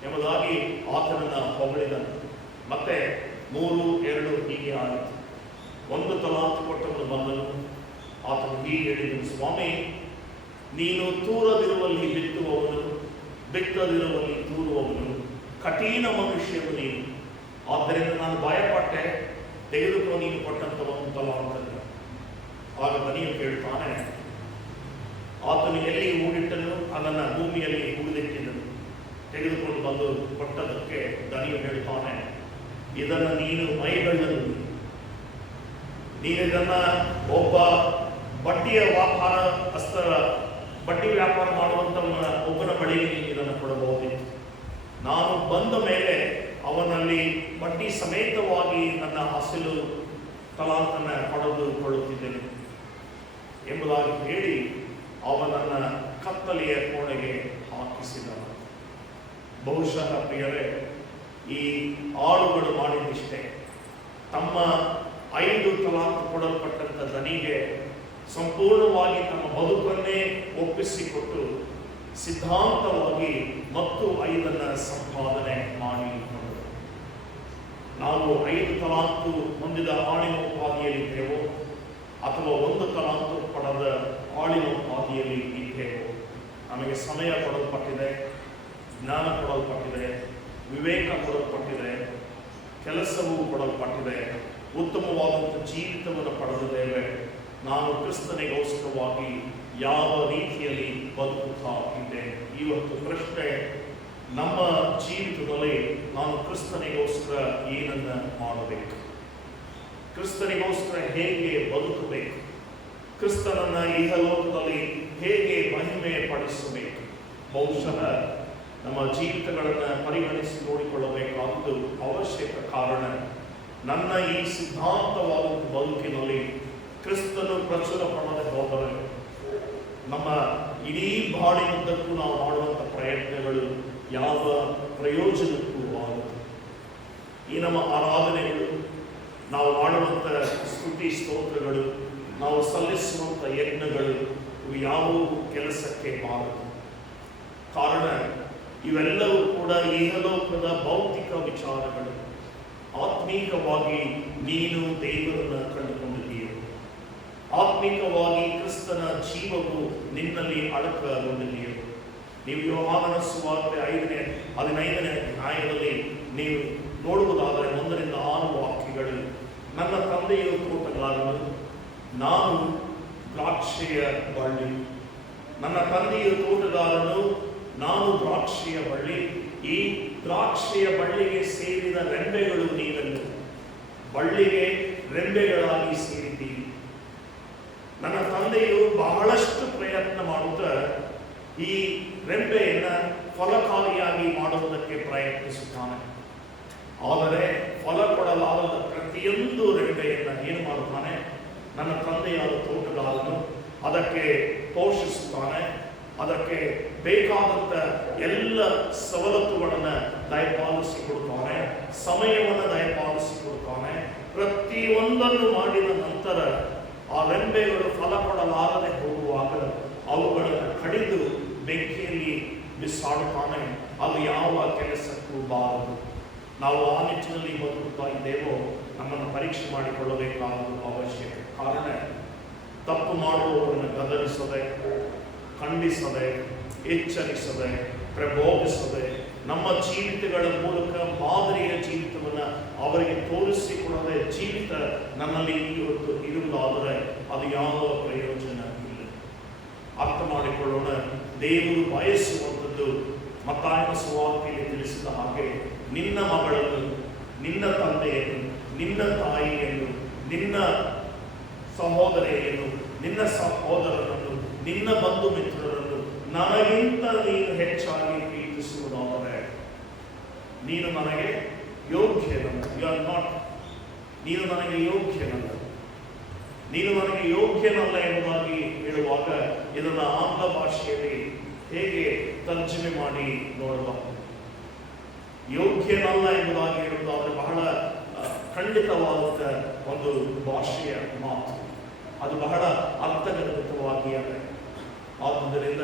ಎಂಬುದಾಗಿ ಆತನನ್ನು ಹೊಗಳಿದನು. ಮತ್ತೆ 3, 2 ಹೀಗೆ ಆಯಿತು. 1 ತಲಾಂತು ಕೊಟ್ಟವನು ಬಂದನು, ಆತನು ಹೀಗೆ ಹೇಳಿದನು, ಸ್ವಾಮಿ ನೀನು ತೂರದಿರುವಲ್ಲಿ ಬಿತ್ತುವವನು, ಬಿತ್ತದಿರುವಲ್ಲಿ ತೂರುವವನು, ಕಠಿಣ ಮನುಷ್ಯನು ನೀನು, ಆದ್ದರಿಂದ ನಾನು ಭಯಪಟ್ಟೆ, ತೆಗೆದುಕೋ ನೀನು ಕೊಟ್ಟಂತ 1 ತಲಾಂತನ್ನು. ಆಗ ದನಿಯು ಕೇಳ್ತಾನೆ, ಆತನು ಎಲ್ಲಿ ಹೂಡಿಟ್ಟನು ಅದನ್ನು ಭೂಮಿಯಲ್ಲಿ ಹೂಡಿಟ್ಟಿದ್ದನು, ತೆಗೆದುಕೊಂಡು ಬಂದು ಕೊಟ್ಟದಕ್ಕೆ ದನಿಯು ಹೇಳ್ತಾನೆ, ಇದನ್ನು ನೀನು ಮೈಗಳ್ಳನು, ನೀನು ಇದನ್ನ ಒಬ್ಬ ಬಡ್ಡಿಯ ಬಡ್ಡಿ ವ್ಯಾಪಾರ ಮಾಡುವಂತವನ ಒಬ್ಬನ ಬಳಿಗೆ ನೀನು ಇದನ್ನು ಕೊಡಬಹುದಿತ್ತು. ನಾನು ಬಂದ ಮೇಲೆ ಅವನಲ್ಲಿ ಬಡ್ಡಿ ಸಮೇತವಾಗಿ ನನ್ನ ಅಸಲು ತಲಾಂತನ್ನು ಪಡೆದುಕೊಳ್ಳುತ್ತಿದ್ದೆನು ಎಂಬುದಾಗಿ ಹೇಳಿ ಅವನನ್ನ ಕತ್ತಲೆಯ ಕೋಣೆಗೆ ಹಾಕಿಸಿದನು. ಬಹುಶಃ ಪ್ರಿಯರೇ, ಈ ಆಳುಗಳು ಮಾಡಿದಿಷ್ಟೇ, ತಮ್ಮ 5 ತಲಾಂತು ಕೊಡಲ್ಪಟ್ಟಂತ ದನಿಗೆ ಸಂಪೂರ್ಣವಾಗಿ ತಮ್ಮ ಬದುಕನ್ನೇ ಒಪ್ಪಿಸಿಕೊಟ್ಟು ಸಿದ್ಧಾಂತವಾಗಿ ಮತ್ತು 5 ಸಂಪಾದನೆ ಮಾಡಿಕೊಂಡರು. ನಾವು 5 ತಲಾಂತು ಹೊಂದಿದ ಆಳಿನೋಪಾದಿಯಲ್ಲಿದ್ದೇವೋ ಅಥವಾ 1 ತಲಾಂತು ಪಡೆದ ಆಳಿನೋಪಾದಿಯಲ್ಲಿ ಇದ್ದೇವೋ? ನಮಗೆ ಸಮಯ ಕೊಡಲ್ಪಟ್ಟಿದೆ, ಜ್ಞಾನ ಕೊಡಲ್ಪಟ್ಟಿದೆ, ವಿವೇಕ ಕೊಡಲ್ಪಟ್ಟಿದೆ, ಕೆಲಸವೂ ಕೊಡಲ್ಪಟ್ಟಿದೆ, ಉತ್ತಮವಾದಂಥ ಜೀವಿತವನ್ನು ಪಡೆದಿದ್ದೇವೆ. ನಾನು ಕ್ರಿಸ್ತನಿಗೋಸ್ಕರವಾಗಿ ಯಾವ ರೀತಿಯಲ್ಲಿ ಬದುಕುತ್ತಾ ಇದ್ದೇನೆ? ಇವತ್ತು ಪ್ರಶ್ನೆ, ನಮ್ಮ ಜೀವಿತದಲ್ಲಿ ನಾನು ಕ್ರಿಸ್ತನಿಗೋಸ್ಕರ ಏನನ್ನ ಮಾಡಬೇಕು? ಕ್ರಿಸ್ತನಿಗೋಸ್ಕರ ಹೇಗೆ ಬದುಕಬೇಕು? ಕ್ರಿಸ್ತನನ್ನ ಇಹಲೋಕದಲ್ಲಿ ಹೇಗೆ ಮಹಿಮೆ ಪಡಿಸಬೇಕು? ಬಹುಶಃ ನಮ್ಮ ಜೀವಿತಗಳನ್ನು ಪರಿಗಣಿಸಿ ನೋಡಿಕೊಳ್ಳಬೇಕಾದುದು ಅವಶ್ಯಕ. ಕಾರಣ, ನನ್ನ ಈ ಸಿದ್ಧಾಂತವಾದ ಬದುಕಿನಲ್ಲಿ ಕ್ರಿಸ್ತನು ಪ್ರಚುರ ಪಡದೆ ಹೋದರೆ ನಮ್ಮ ಇಡೀ ಬಾಳಿನುದ್ದಕ್ಕೂ ನಾವು ಮಾಡುವಂಥ ಪ್ರಯತ್ನಗಳು ಯಾವ ಪ್ರಯೋಜನಕ್ಕೂ ಆಗುತ್ತೆ. ಈ ನಮ್ಮ ಆರಾಧನೆಗಳು, ನಾವು ಮಾಡುವಂಥ ಸ್ತುತಿ ಸ್ತೋತ್ರಗಳು, ನಾವು ಸಲ್ಲಿಸುವಂಥ ಯಜ್ಞಗಳು, ಇವು ಯಾವುವು ಕೆಲಸಕ್ಕೆ ಬಾರದು. ಕಾರಣ, ಇವೆಲ್ಲವೂ ಕೂಡ ಇಹಲೋಕದ ಭೌತಿಕ ವಿಚಾರಗಳು. ಆತ್ಮೀಕವಾಗಿ ನೀನು ದೇವರನ್ನು ಕಂಡುಕೊಂಡಿದ್ದೀಯ, ಆತ್ಮಿಕವಾಗಿ ಕ್ರಿಸ್ತನ ಜೀವವು ನಿನ್ನಲ್ಲಿ ಅಡಕಗೊಂಡಿದೆಯೋ. ನೀವು ಯೋಹಾನನ ಸುವಾರ್ತೆ 15ನೇ ಅಧ್ಯಾಯದಲ್ಲಿ ನೀವು ನೋಡುವುದಾದರೆ 1ರಿಂದ 6 ವಾಕ್ಯಗಳು, ನನ್ನ ತಂದೆಯು ತೋಟಗಾರನು, ನಾನು ದ್ರಾಕ್ಷಿಯ ಬಳ್ಳಿ. ನನ್ನ ತಂದೆಯು ತೋಟಗಾರನು, ನಾನು ದ್ರಾಕ್ಷಿಯ ಬಳ್ಳಿ. ಈ ದ್ರಾಕ್ಷಿಯ ಬಳ್ಳಿಗೆ ಸೇರಿದ ರೆಂಬೆಗಳು ನೀವೆಲ್ಲರೂ ಬಳ್ಳಿಗೆ ರೆಂಬೆಗಳಾಗಿ ಸೇರಿದ್ದೀರಿ. ನನ್ನ ತಂದೆಯು ಬಹಳಷ್ಟು ಪ್ರಯತ್ನ ಮಾಡುತ್ತಾ ಈ ರೆಂಬೆಯನ್ನು ಫಲಕಾರಿಯಾಗಿ ಮಾಡುವುದಕ್ಕೆ ಪ್ರಯತ್ನಿಸುತ್ತಾನೆ. ಆದರೆ ಫಲ ಕೊಡಲಾರದ ಪ್ರತಿಯೊಂದು ರೆಂಬೆಯನ್ನು ಏನು ಮಾಡುತ್ತಾನೆ? ನನ್ನ ತಂದೆಯಾದ ತೋಟಗಾರನು ಅದಕ್ಕೆ ಪೋಷಿಸುತ್ತಾನೆ, ಅದಕ್ಕೆ ಬೇಕಾದಂಥ ಎಲ್ಲ ಸವಲತ್ತುಗಳನ್ನು ದಯಪಾಲಿಸಿಕೊಡುತ್ತಾನೆ, ಸಮಯವನ್ನು ದಯಪಾಲಿಸಿಕೊಡುತ್ತಾನೆ. ಪ್ರತಿಯೊಂದನ್ನು ಮಾಡಿದ ನಂತರ ಆ ರೆಂಬೆಗಳು ಫಲ ಕೊಡಲಾರದೆ ಹೋಗುವಾಗ ಅವುಗಳನ್ನು ಕಡಿದು ಬೆಂಕಿಯಲ್ಲಿ ಬಿಸಾಡುತ್ತಾನೆ. ಅದು ಯಾವ ಕೆಲಸಕ್ಕೂ ಬಾರದು. ನಾವು ಆ ನಿಟ್ಟಿನಲ್ಲಿ ಬದುಕುತ್ತಾ ಇದ್ದೇವೋ ನಮ್ಮನ್ನು ಪರೀಕ್ಷೆ ಮಾಡಿಕೊಳ್ಳಬೇಕಾದ ಅವಶ್ಯಕ. ಕಾರಣ ತಪ್ಪು ಮಾಡುವವರನ್ನು ಗದರಿಸದೆ, ಖಂಡಿಸದೆ, ಎಚ್ಚರಿಸದೆ, ಪ್ರಬೋಧಿಸದೆ, ನಮ್ಮ ಜೀವಿತಗಳ ಮೂಲಕ ಮಾದರಿಯ ಜೀವಿತವನ್ನು ಅವರಿಗೆ ತೋರಿಸಿಕೊಡದೆ ಜೀವಿತ ನನ್ನಲ್ಲಿ ಇವತ್ತು ಇರುವುದಾದರೆ ಅದು ಯಾವ ಪ್ರಯೋಜನ ಇಲ್ಲ. ಅರ್ಥ ಮಾಡಿಕೊಳ್ಳೋಣ. ದೇವರು ಬಯಸುವಂಥದ್ದು ಮತ್ತಾಯನ ಸುವಾರ್ತೆಯಲ್ಲಿ ತಿಳಿಸಿದ ಹಾಗೆ ನಿನ್ನ ಮಗಳನ್ನು, ನಿನ್ನ ತಂದೆಯನ್ನು, ನಿನ್ನ ತಾಯಿಯನ್ನು, ನಿನ್ನ ಸಹೋದರಿಯನ್ನು, ನಿನ್ನ ಸಹೋದರನನ್ನು, ನಿನ್ನ ಬಂಧು ಮಿತ್ರರನ್ನು ನನಗಿಂತ ನೀನು ಹೆಚ್ಚಾಗಿ ಪ್ರೀತಿಸುವುದಾದರೆ ನೀನು ನನಗೆ ಯೋಗ್ಯನಲ್ಲ. You are not. ನೀನು ನನಗೆ ಯೋಗ್ಯನಲ್ಲ. ನೀನು ನನಗೆ ಯೋಗ್ಯನಲ್ಲ ಎಂಬುದಾಗಿ ಹೇಳುವಾಗ ಇದನ್ನು ಆಂಗ್ಲ ಭಾಷೆಯಲ್ಲಿ ಹೇಗೆ ತರ್ಜಮೆ ಮಾಡಿ ನೋಡಬಹುದು? ಯೋಗ್ಯನಲ್ಲ ಎಂಬುದಾಗಿ ಹೇಳುವುದಾದರೆ ಬಹಳ ಖಂಡಿತವಾದಂಥ ಒಂದು ಭಾಷೆಯ ಮಾತು. ಅದು ಬಹಳ ಅರ್ಥಗರ್ಭಿತವಾಗಿ ಇದೆ. ಆದ್ದರಿಂದ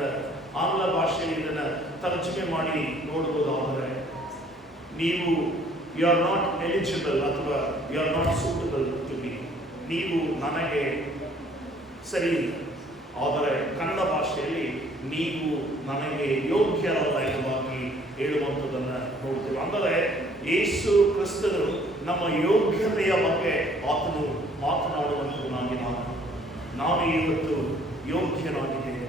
ಆಂಗ್ಲ ಭಾಷೆಯಲ್ಲಿ ಇದನ್ನು ತರ್ಜಮೆ ಮಾಡಿ ನೋಡುವುದಾದರೆ ನೀವು ಯು ಆರ್ ನಾಟ್ ಎಲಿಜಿಬಲ್ ಅಥವಾ you are not suitable to me, ನೀವು ನನಗೆ ಸರಿ ಇಲ್ಲ. ಆದರೆ ಕನ್ನಡ ಭಾಷೆಯಲ್ಲಿ ನೀವು ನನಗೆ ಯೋಗ್ಯರಲ್ಲ ಎಂಬುದಾಗಿ ಹೇಳುವಂಥದ್ದನ್ನು ನೋಡ್ತೇವೆ. ಅಂದರೆ ಯೇಸು ಕ್ರಿಸ್ತನು ನಮ್ಮ ಯೋಗ್ಯತೆಯ ಬಗ್ಗೆ ಆತನು ಮಾತನಾಡುವಂಥವನಾಗಿ ನಾನು ಇವತ್ತು ಯೋಗ್ಯನಾಗಿದ್ದೇನೆ,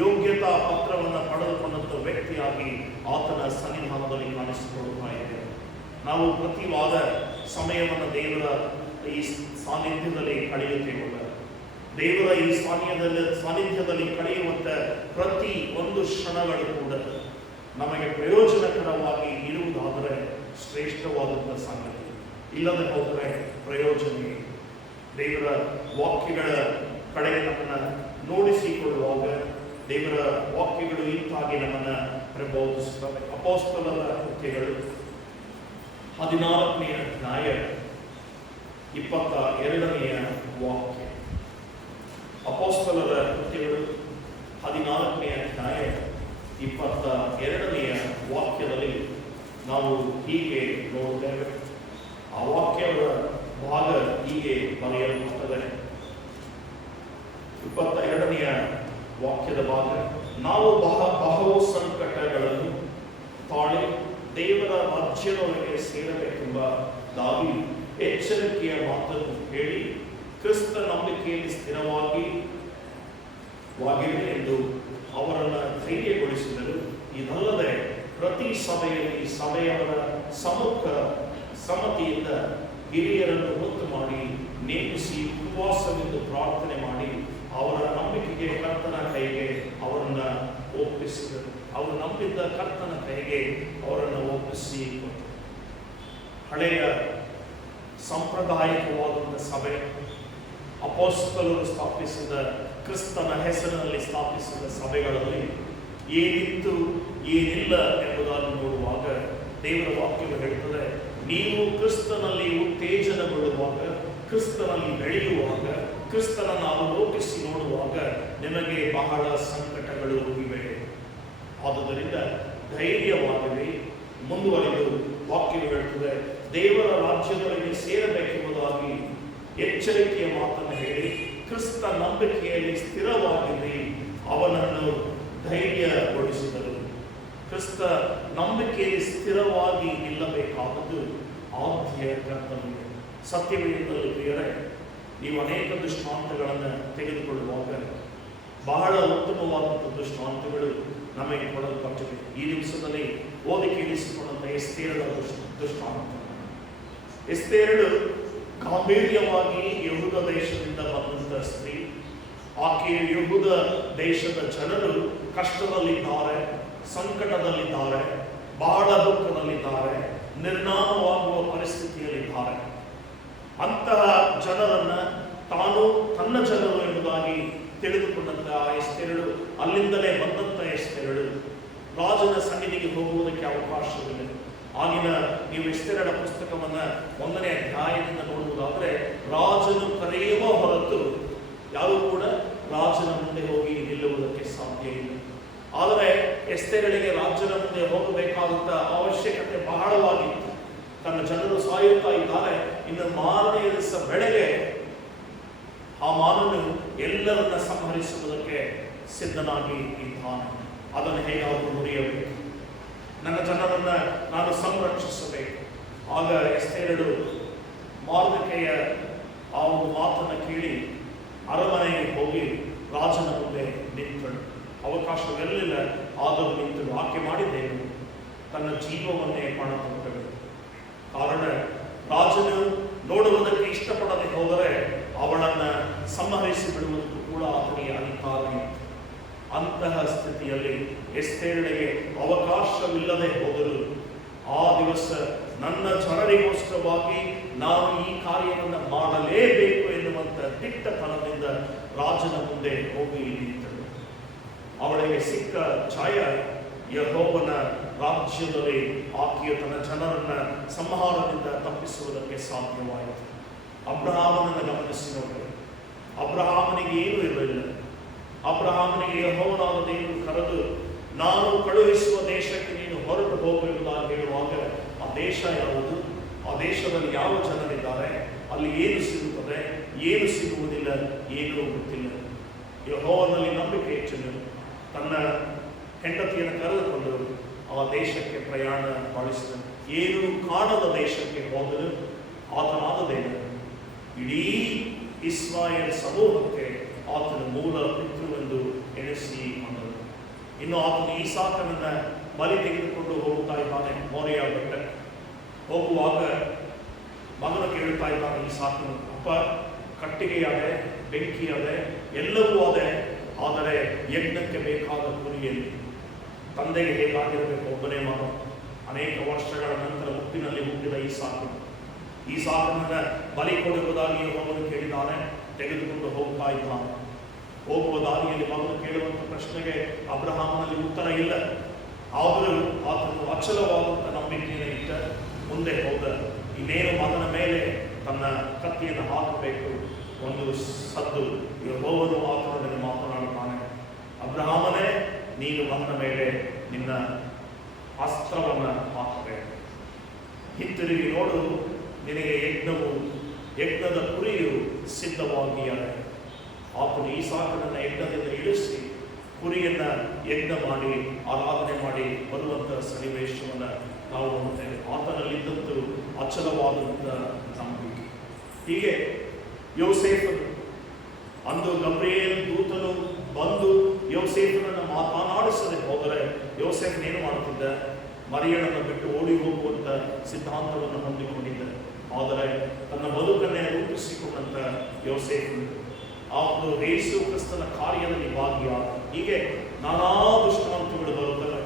ಯೋಗ್ಯತಾ ಪತ್ರವನ್ನು ಪಡೆದುಕೊಂಡಂಥ ವ್ಯಕ್ತಿಯಾಗಿ ಆತನ ಸನ್ನಿಧಾನದಲ್ಲಿ ಕಾಣಿಸಿಕೊಳ್ಳುತ್ತಾ ಇದ್ದೇವೆ. ನಾವು ಪ್ರತಿ ವಾರ ಸಮಯವನ್ನು ದೇವರ ಈ ಸಾನ್ನಿಧ್ಯದಲ್ಲಿ ಕಳೆಯುತ್ತೇವಲ್ಲ. ದೇವರ ಈ ಸಾನ್ನಿಧ್ಯದಲ್ಲಿ ಕಳೆಯುವಂಥ ಪ್ರತಿ ಒಂದು ಕ್ಷಣಗಳು ಕೂಡ ನಮಗೆ ಪ್ರಯೋಜನಕರವಾಗಿ ಇರುವುದಾದರೆ ಶ್ರೇಷ್ಠವಾದಂಥ ಸಂಗತಿ. ಇಲ್ಲದೆ ಹೋದರೆ ಪ್ರಯೋಜನ. ದೇವರ ವಾಕ್ಯಗಳ ಕಡೆ ನಮ್ಮನ್ನು ನೋಡಿಸಿಕೊಳ್ಳುವಾಗ ದೇವರ ವಾಕ್ಯಗಳು ಇಂತಾಗಿ ನಮ್ಮನ್ನು ಪ್ರಬೋಧಿಸುತ್ತವೆ. ಅಪೊಸ್ತಲರ ಕೃತ್ಯಗಳು 14ನೇ ಅಧ್ಯಾಯ 22ನೇ ವಾಕ್ಯ. ಅಪೊಸ್ತಲರ ಕೃತ್ಯಗಳು 14ನೇ ಅಧ್ಯಾಯ 22ನೇ ವಾಕ್ಯದಲ್ಲಿ ನಾವು ಹೀಗೆ ನೋಡುತ್ತೇವೆ. ಆ ವಾಕ್ಯದ ಭಾಗ ಹೀಗೆ ಬರೆಯಲ್ಪಟ್ಟದೆ. 22ನೇ ವಾಕ್ಯದ ಭಾಗ, ನಾವು ಬಹು ಸಂಕಟಗಳನ್ನು ತಾಳಿ ದೇವರ ರಾಜ್ಯದೊಳಗೆ ಸೇರಬೇಕೆಂಬುದಾಗಿ ಎಚ್ಚರಿಕೆಯ ಮಾತನ್ನು ಹೇಳಿ ಕ್ರಿಸ್ತ ನಂಬಿಕೆಯಲ್ಲಿ ಸ್ಥಿರವಾಗಿವೆ ಎಂದು ಅವರನ್ನು ಧೈರ್ಯಗೊಳಿಸಿದರು. ಇದಲ್ಲದೆ ಪ್ರತಿ ಸಭೆಯಲ್ಲಿ ಸಭೆಯವರ ಸಮ್ಮತಿಯಿಂದ ಹಿರಿಯರನ್ನು ಗೊತ್ತು ಮಾಡಿ ನೇಮಿಸಿ ಉಪವಾಸವೆಂದು ಪ್ರಾರ್ಥನೆ ಮಾಡಿ ಅವರ ನಂಬಿಕೆಗೆ ಕರ್ತನ ಕೈಗೆ ಅವರನ್ನು ಒಪ್ಪಿಸಿದರು. ಅವರು ನಂಬಿದ್ದ ಕರ್ತನ ಕೈಗೆ ಅವರನ್ನು ಒಪ್ಪಿಸಿ ಕೊಟ್ಟರು. ಹಳೆಯ ಸಾಂಪ್ರದಾಯಿಕವಾದಂಥ ಸಭೆ, ಅಪೊಸ್ತಲರು ಸ್ಥಾಪಿಸಿದ ಕ್ರಿಸ್ತನ ಹೆಸರಿನಲ್ಲಿ ಸ್ಥಾಪಿಸಿದ ಸಭೆಗಳಲ್ಲಿ ಏನಿತ್ತು ಏನಿಲ್ಲ ಎಂಬುದನ್ನು ನೋಡುವಾಗ ದೇವರ ವಾಕ್ಯವು ಹೇಳುತ್ತದೆ, ನೀವು ಕ್ರಿಸ್ತನಲ್ಲಿ ಉತ್ತೇಜನಗೊಳ್ಳುವಾಗ, ಕ್ರಿಸ್ತನಲ್ಲಿ ಬೆಳೆಯುವಾಗ, ಕ್ರಿಸ್ತನನ್ನು ಅವಲೋಕಿಸಿ ನೋಡುವಾಗ ನಿಮಗೆ ಬಹಳ ಸಂಕಟಗಳು ಇವೆ. ಆದುದರಿಂದ ಧೈರ್ಯವಾಗಿರಿ. ಮುಂದುವರೆದು ವಾಕ್ಯವು ಹೇಳುತ್ತದೆ, ದೇವರ ರಾಜ್ಯದೊಳಗೆ ಸೇರಬೇಕೆಂಬುದಾಗಿ ಎಚ್ಚರಿಕೆಯ ಮಾತನ್ನು ಹೇಳಿ ಕ್ರಿಸ್ತ ನಂಬಿಕೆಯಲ್ಲಿ ಸ್ಥಿರವಾಗಿರಿ ಅವನನ್ನು ಧೈರ್ಯಗೊಳಿಸಿದರು. ಕ್ರಿಸ್ತ ನಂಬಿಕೆಯಲ್ಲಿ ಸ್ಥಿರವಾಗಿ ನಿಲ್ಲಬೇಕಾದದ್ದು ಆದ್ಯ ಕರ್ತವ್ಯ. ಸತ್ಯವೇದದಲ್ಲಿ ಪ್ರಿಯರೇ, ನೀವು ಅನೇಕ ದೃಷ್ಟಾಂತಗಳನ್ನು ತೆಗೆದುಕೊಳ್ಳುವಾಗ ಬಹಳ ಉತ್ತಮವಾದಂಥ ದೃಷ್ಟಾಂತಗಳು ನಮಗೆ ಕೊಡಲ್ಪಟ್ಟಿವೆ. ಈ ದಿವಸದಲ್ಲಿ ಓದಿ ಕೇಳಿಸಿಕೊಂಡಂಥ ಎಸ್ತೇರಳ ದೃಷ್ಟಾಂತ. ಎಸ್ತೇರಳು ಗಾಂಭೀರ್ಯವಾಗಿ ಯಹೂದ ದೇಶದಿಂದ ಬಂದಂಥ ಸ್ತ್ರೀ. ಆಕೆ ಯಹೂದ ದೇಶದ ಜನರು ಕಷ್ಟದಲ್ಲಿದ್ದಾರೆ, ಸಂಕಟದಲ್ಲಿದ್ದಾರೆ, ಬಹಳ ದುಃಖದಲ್ಲಿದ್ದಾರೆ, ನಿರ್ನಾಮವಾಗುವ ಪರಿಸ್ಥಿತಿಯಲ್ಲಿದ್ದಾರೆ. ಅಂತಹ ಜನರನ್ನ ತಾನು ತನ್ನ ಜನರು ಎಂಬುದಾಗಿ ತಿಳಿದುಕೊಂಡಂತಹ ಎಸ್ತೇರಳು, ಅಲ್ಲಿಂದಲೇ ಬಂದಂತಹ ಎಸ್ತೇರಳು ರಾಜನ ಸನ್ನಿಧಿಗೆ ಹೋಗುವುದಕ್ಕೆ ಅವಕಾಶವಿಲ್ಲ. ಆಗಿನ ನೀವು ಎಸ್ತೇರಳ ಪುಸ್ತಕವನ್ನ 1ನೇ ಅಧ್ಯಾಯದಿಂದ ನೋಡುವುದಾದರೆ ರಾಜನು ಕರೆಯುವ ಹೊರತು ಯಾರೂ ಕೂಡ ರಾಜನ ಮುಂದೆ ಹೋಗಿ ನಿಲ್ಲುವುದಕ್ಕೆ ಸಾಧ್ಯ ಇಲ್ಲ. ಆದರೆ ಎಸ್ತೇರಳಿಗೆ ರಾಜನ ಮುಂದೆ ಹೋಗಬೇಕಾದಂತ ಅವಶ್ಯಕತೆ ಬಹಳವಾಗಿತ್ತು. ತನ್ನ ಜನರು ಸಾಯುತ್ತಾ ಇದ್ದಾರೆ, ಇನ್ನು ಮಾರನೆಯ ದಿವಸ ಬೆಳಗ್ಗೆ ಆ ಮಾನನು ಎಲ್ಲರನ್ನ ಸಂಹರಿಸುವುದಕ್ಕೆ ಸಿದ್ಧನಾಗಿ ಇದ್ದಾನೆ. ಅದನ್ನು ಹೇಗಾದರೂ ಮುರಿಯಬೇಕು, ನನ್ನ ಜನರನ್ನ ನಾನು ಸಂರಕ್ಷಿಸಬೇಕು. ಆಗ ಎಸ್ತೇರಳು ಮಾರ್ದಕೆಯ ಆ ಒಂದು ಮಾತನ್ನು ಕೇಳಿ ಅರಮನೆಗೆ ಹೋಗಿ ರಾಜನ ಮುಂದೆ ನಿಂತಳು. ಅವಕಾಶವಿರಲಿಲ್ಲ, ಆದರೂ ನಿಂತಳು. ಆಕೆ ಮಾಡಿದ್ದೇನು? ತನ್ನ ಜೀವವನ್ನೇ ಪಣ ತೊಟ್ಟಳು. ಕಾರಣ ರಾಜನು ನೋಡುವುದಕ್ಕೆ ಇಷ್ಟಪಡದೆ ಹೋದರೆ ಅವಳನ್ನ ಸಂಹರಿಸಿ ಬಿಡುವುದಕ್ಕೂ ಕೂಡ ಆತನಿಗೆ ಅಧಿಕಾರ ಇತ್ತು. ಅಂತಹ ಸ್ಥಿತಿಯಲ್ಲಿ ಎಸ್ತೇರಳಿಗೆ ಅವಕಾಶವಿಲ್ಲದೆ ಹೋದರು. ಆ ದಿವಸ ನನ್ನ ಜನರಿಗೋಸ್ಕರವಾಗಿ ನಾವು ಈ ಕಾರ್ಯವನ್ನು ಮಾಡಲೇಬೇಕು ಎನ್ನುವಂತ ದಿಟ್ಟತನದಿಂದ ರಾಜನ ಮುಂದೆ ಹೋಗಿ ನಿಂತಳು. ಅವಳಿಗೆ ಸಿಕ್ಕ ಛಾಯ ಯೆಹೋವನ ರಾಜ್ಯದಲ್ಲಿ ಆಕೆಯು ತನ್ನ ಜನರನ್ನ ಸಂಹಾರದಿಂದ ತಪ್ಪಿಸುವುದಕ್ಕೆ ಸಾಧ್ಯವಾಯಿತು. ಅಬ್ರಹಾಮನನ್ನು ಗಮನಿಸಿ ನೋಡಿ. ಅಬ್ರಹಾಮನಿಗೆ ಏನೂ ಇರಲಿಲ್ಲ. ಅಬ್ರಹಾಮನಿಗೆ ಯೆಹೋವನಾದ ದೇವರು ಕರೆದು ನಾನು ಕಳುಹಿಸುವ ದೇಶಕ್ಕೆ ನೀನು ಹೊರಟು ಹೋಗುವುದಾಗಿ ಹೇಳುವಾಗ ಆ ದೇಶ ಯಾವುದು, ಆ ದೇಶದಲ್ಲಿ ಯಾವ ಜನರಿದ್ದಾರೆ, ಅಲ್ಲಿ ಏನು ಸಿಗುತ್ತದೆ, ಏನು ಸಿಗುವುದಿಲ್ಲ, ಏನೂ ಗೊತ್ತಿಲ್ಲ. ಯೆಹೋವನಲ್ಲಿ ನಂಬಿಕೆ ಹೆಚ್ಚಿನರು ತನ್ನ ಹೆಂಡತಿಯನ್ನು ಕರೆದುಕೊಂಡು ಆ ದೇಶಕ್ಕೆ ಪ್ರಯಾಣ ಮಾಡಿಸಿದನು. ಏನು ಕಾಣದ ದೇಶಕ್ಕೆ ಹೋದರು. ಆತನಾದದೇನು ಇಡೀ ಇಸ್ರಾಯೇಲ್ ಸಮೂಹಕ್ಕೆ ಆತನ ಮೂಲ ಪಿತೃವೆಂದು ಎಣಿಸಿ ಬಂದರು. ಇನ್ನು ಆತನು ಈಸಾಕನನ್ನ ಬಲಿ ತೆಗೆದುಕೊಂಡು ಹೋಗ್ತಾ ಇದ್ದಾನೆ. ಮೋರಿಯಾ ಬೆಟ್ಟಕ್ಕೆ ಹೋಗುವಾಗ ಮಗನ ಕೇಳುತ್ತಾ ಇದ್ದಾನೆ ಈಸಾಕನು, ಅಪ್ಪ ಕಟ್ಟಿಗೆಯಾದೆ, ಬೆಂಕಿಯಾದೆ, ಎಲ್ಲವೂ ಅದೆ, ಆದರೆ ಯಜ್ಞಕ್ಕೆ ಬೇಕಾದ ಕುರಿಯಲ್ಲಿ. ತಂದೆಗೆ ಹೇಗಾಗಿರಬೇಕು? ಒಬ್ಬನೇ ಮಗ, ಅನೇಕ ವರ್ಷಗಳ ನಂತರ ಹುಟ್ಟಿನಲ್ಲಿ ಹುಟ್ಟಿದ ಈಸಾಕನನ್ನ ಬಲಿ ಕೊಡುವುದಾಗಿ ಮಗನು ಕೇಳಿದ್ದಾನೆ. ತೆಗೆದುಕೊಂಡು ಹೋಗ್ತಾ ಇದ್ದಾನೆ. ಹೋಗುವ ದಾರಿಯಲ್ಲಿ ಮಗನು ಕೇಳುವಂತ ಪ್ರಶ್ನೆಗೆ ಅಬ್ರಹಾಮನಲ್ಲಿ ಉತ್ತರ ಇಲ್ಲ. ಆದರೂ ಆತನು ಅಚಲವಾದಂಥ ನಂಬಿಕೆಯನ್ನು ಇಟ್ಟ ಮುಂದೆ ಹೋದ. ಇನ್ನೇನು ಮಗನ ಮೇಲೆ ತನ್ನ ಕತ್ತಿಯನ್ನು ಹಾಕಬೇಕು. ಒಂದು ಸದ್ದು ಯೆಹೋವನು ಆತನೊಡನೆ ಮಾತನಾಡುತ್ತಾನೆ, ಅಬ್ರಹಾಮನೇ, ನೀನು ಮಗನ ಮೇಲೆ ನಿನ್ನ ಅಸ್ತ್ರವನ್ನು ಹಾಕಬೇಕು. ಹಿಂತಿರುಗಿ ನೋಡು, ನಿನಗೆ ಯಜ್ಞದ ಕುರಿಯು ಸಿದ್ಧವಾಗಿಯಾರೆ. ಆತನು ಈಸಾಕನನ್ನು ಯಜ್ಞದಿಂದ ಇಳಿಸಿ ಕುರಿಯನ್ನ ಯಜ್ಞ ಮಾಡಿ ಆರಾಧನೆ ಮಾಡಿ ಬರುವಂತಹ ಸನ್ನಿವೇಶವನ್ನು ನಾವು ನೋಡ್ತೇವೆ. ಆತನಲ್ಲಿದ್ದಂತೂ ಅಚಲವಾದಂಥ ನಂಬಿಕೆ. ಹೀಗೆ ಯೋಸೇಫನು ಅಂದು ಗಬ್ರಿಯೇಲ್ ದೂತನು ಬಂದು ಯೋಸೇಫನನ್ನು ಮಾತನಾಡಿಸದೆ ಹೋದರೆ ಯೋಸೇಫನೇನು ಮಾಡುತ್ತಿದ್ದ? ಮರಿಯಳನ್ನು ಬಿಟ್ಟು ಓಡಿ ಹೋಗುವಂತ ಸಿದ್ಧಾಂತವನ್ನು ಹೊಂದಿಕೊಂಡಿದ್ದ. ಆದರೆ ತನ್ನ ಬದುಕನ್ನೇ ರೂಪಿಸಿಕೊಂಡಂತ ಯೋಸೇಫನು ಆ ಒಂದು ಯೇಸು ಕ್ರಿಸ್ತನ ಕಾರ್ಯದಲ್ಲಿ ಭಾಗಿಯಾದ. ಹೀಗೆ ನಾನಾ ದೃಷ್ಟಾಂತಗಳು ಬರುತ್ತವೆ.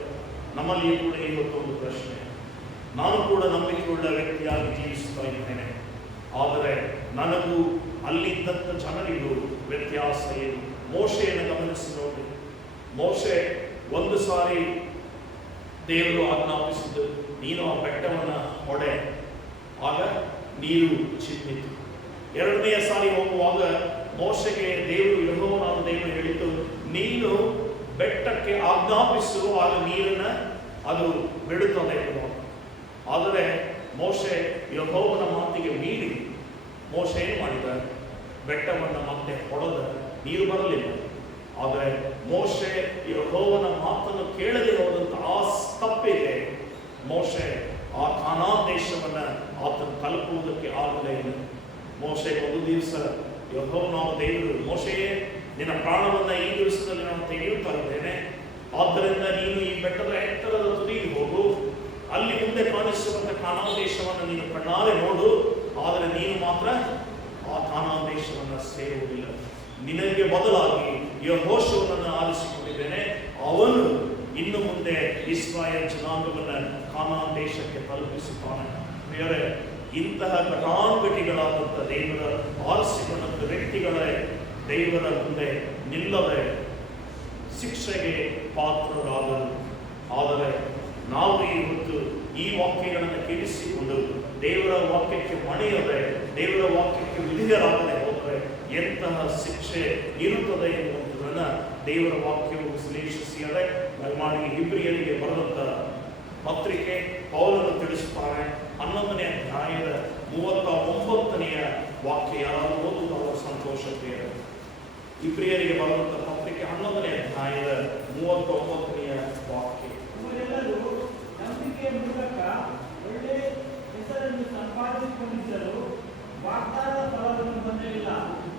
ನಮ್ಮಲ್ಲಿಯೂ ಕೂಡ ಇವತ್ತು ಒಂದು ಪ್ರಶ್ನೆ, ನಾನು ಕೂಡ ನಂಬಿಕೆಯುಳ್ಳ ವ್ಯಕ್ತಿಯಾಗಿ ಜೀವಿಸುತ್ತಾ ಇದ್ದೇನೆ, ಆದರೆ ನನಗೂ ಅಲ್ಲಿದ್ದಂಥ ಜನರಿಗೂ ವ್ಯತ್ಯಾಸ ಏನು? ಮೋಶೆಯನ್ನು ಗಮನಿಸಿ ನೋಡಿ. ಮೋಶೆ ಒಂದು ಸಾರಿ ದೇವರು ಆಜ್ಞಾಪಿಸಿದ್ದು, ನೀನು ಆ ಬೆಟ್ಟವನ್ನು ಹೊಡೆ, ಆಗ ನೀರು ಚಿಮ್ಮಿತು. ಎರಡನೆಯ ಸಾರಿ ಹೋಗುವಾಗ ಮೋಶೆಗೆ ದೇವರು, ಯೆಹೋವನಾದ ದೇವರು ಹೇಳಿದ್ದು, ನೀನು ಬೆಟ್ಟಕ್ಕೆ ಆಜ್ಞಾಪಿಸು, ಆಗ ನೀರನ್ನ ಅದು ಬಿಡುತ್ತದೆ. ಆದರೆ ಮೋಶೆ ಯೆಹೋವನ ಮಾತಿಗೆ ಮೀರಿ ಮೋಶೆ ಏನು ಮಾಡಿದ? ಬೆಟ್ಟವನ್ನು ಮತ್ತೆ ಹೊಡೆದ, ನೀರು ಬರಲಿಲ್ಲ. ಆದರೆ ಮೋಶೆ ಯೆಹೋವನ ಮಾತನ್ನು ಕೇಳದೆ ಹೋದಂತ ಆ ತಪ್ಪಿಗೆ ಮೋಶೆ ಆ ಕಾನಾನ್ ದೇಶವನ್ನು ಆತನು ತಲುಪುವುದಕ್ಕೆ ಆಗಲೇ ಇಲ್ಲ. ಮೋಶೆ ಒಂದು ದಿವಸ ಯೆಹೋವನಾದ ದೇವರು, ಮೋಶೆಯೇ, ನಿನ್ನ ಪ್ರಾಣವನ್ನು ಈ ದಿವಸದಲ್ಲಿ ನಾನು ತೆಗೆಯುತ್ತಾ ಇದ್ದೇನೆ, ಆದ್ದರಿಂದ ನೀನು ಈ ಬೆಟ್ಟದ ಎತ್ತರದ ತುದಿಗೆ ಹೋಗು, ಅಲ್ಲಿ ಮುಂದೆ ಕಾಣಿಸುವಂತ ಕಾನಾನ್ ದೇಶವನ್ನು ನೀನು ಕಣ್ಣಾರೆ ನೋಡು, ಆದರೆ ನೀನು ಮಾತ್ರ ಆ ಕಾನಾನ್ ದೇಶವನ್ನು ಸೇರುವುದಿಲ್ಲ. ನಿನಗೆ ಬದಲಾಗಿ ಯೆಹೋಶುವನನ್ನು ಆರಿಸಿಕೊಂಡಿದ್ದೇನೆ, ಅವನು ಇನ್ನು ಮುಂದೆ ಇಸ್ರಾಯೇಲ್ ಜನಾಂಗವನ್ನು ಕಾನಾನ್ ದೇಶಕ್ಕೆ ತಲುಪಿಸುತ್ತಾನೆ. ಬೇರೆ ಇಂತಹ ಘಟಾನುಘಟಿಗಳಾದಂಥ ದೇವರ ಆರಿಸಿಕೊಂಡಂಥ ವ್ಯಕ್ತಿಗಳೇ ದೇವರ ಮುಂದೆ ನಿಲ್ಲದೆ ಶಿಕ್ಷೆಗೆ ಪಾತ್ರರಾದರು. ಆದರೆ ನಾವು ಇವತ್ತು ಈ ವಾಕ್ಯಗಳನ್ನು ಕೇಳಿಸಿಕೊಂಡು ದೇವರ ವಾಕ್ಯಕ್ಕೆ ಮಣಿಯದೆ, ದೇವರ ವಾಕ್ಯಕ್ಕೆ ವಿಧಿಯರಾಗದೆ ಹೋದರೆ ಎಂತಹ ಶಿಕ್ಷೆ ಇರುತ್ತದೆ ಎನ್ನುವಂಥದ್ದನ್ನು ದೇವರ ವಾಕ್ಯವು ವಿಶ್ಲೇಷಿಸಿದರೆ ದಯಮಾಡಿ ಇಬ್ರಿಯರಿಗೆ ಬರೆದಂಥ ಪತ್ರಿಕೆ ಪೌಲನು ತಿಳಿಸುತ್ತಾರೆ. 11ನೇ ಅಧ್ಯಾಯದ 39ನೇ ವಾಕ್ಯ ಯಾರು ಓದುವುದರ ಸಂತೋಷಕ್ಕೆ. ಇಬ್ರಿಯರಿಗೆ ಬರೆದಂಥ ಪತ್ರಿಕೆ 11ನೇ ಅಧ್ಯಾಯದ 39ನೇ ವಾಕ್ಯ. ನಂಬಿಕೆಯ ಮೂಲಕ ಒಳ್ಳೆ ಹೆಸರನ್ನು ಸಂಪಾದಿಸಿಕೊಂಡಿದ್ದರು, ವಾಗ್ದಾನದ ಫಲವನ್ನು ಹೊಂದಲಿಲ್ಲ.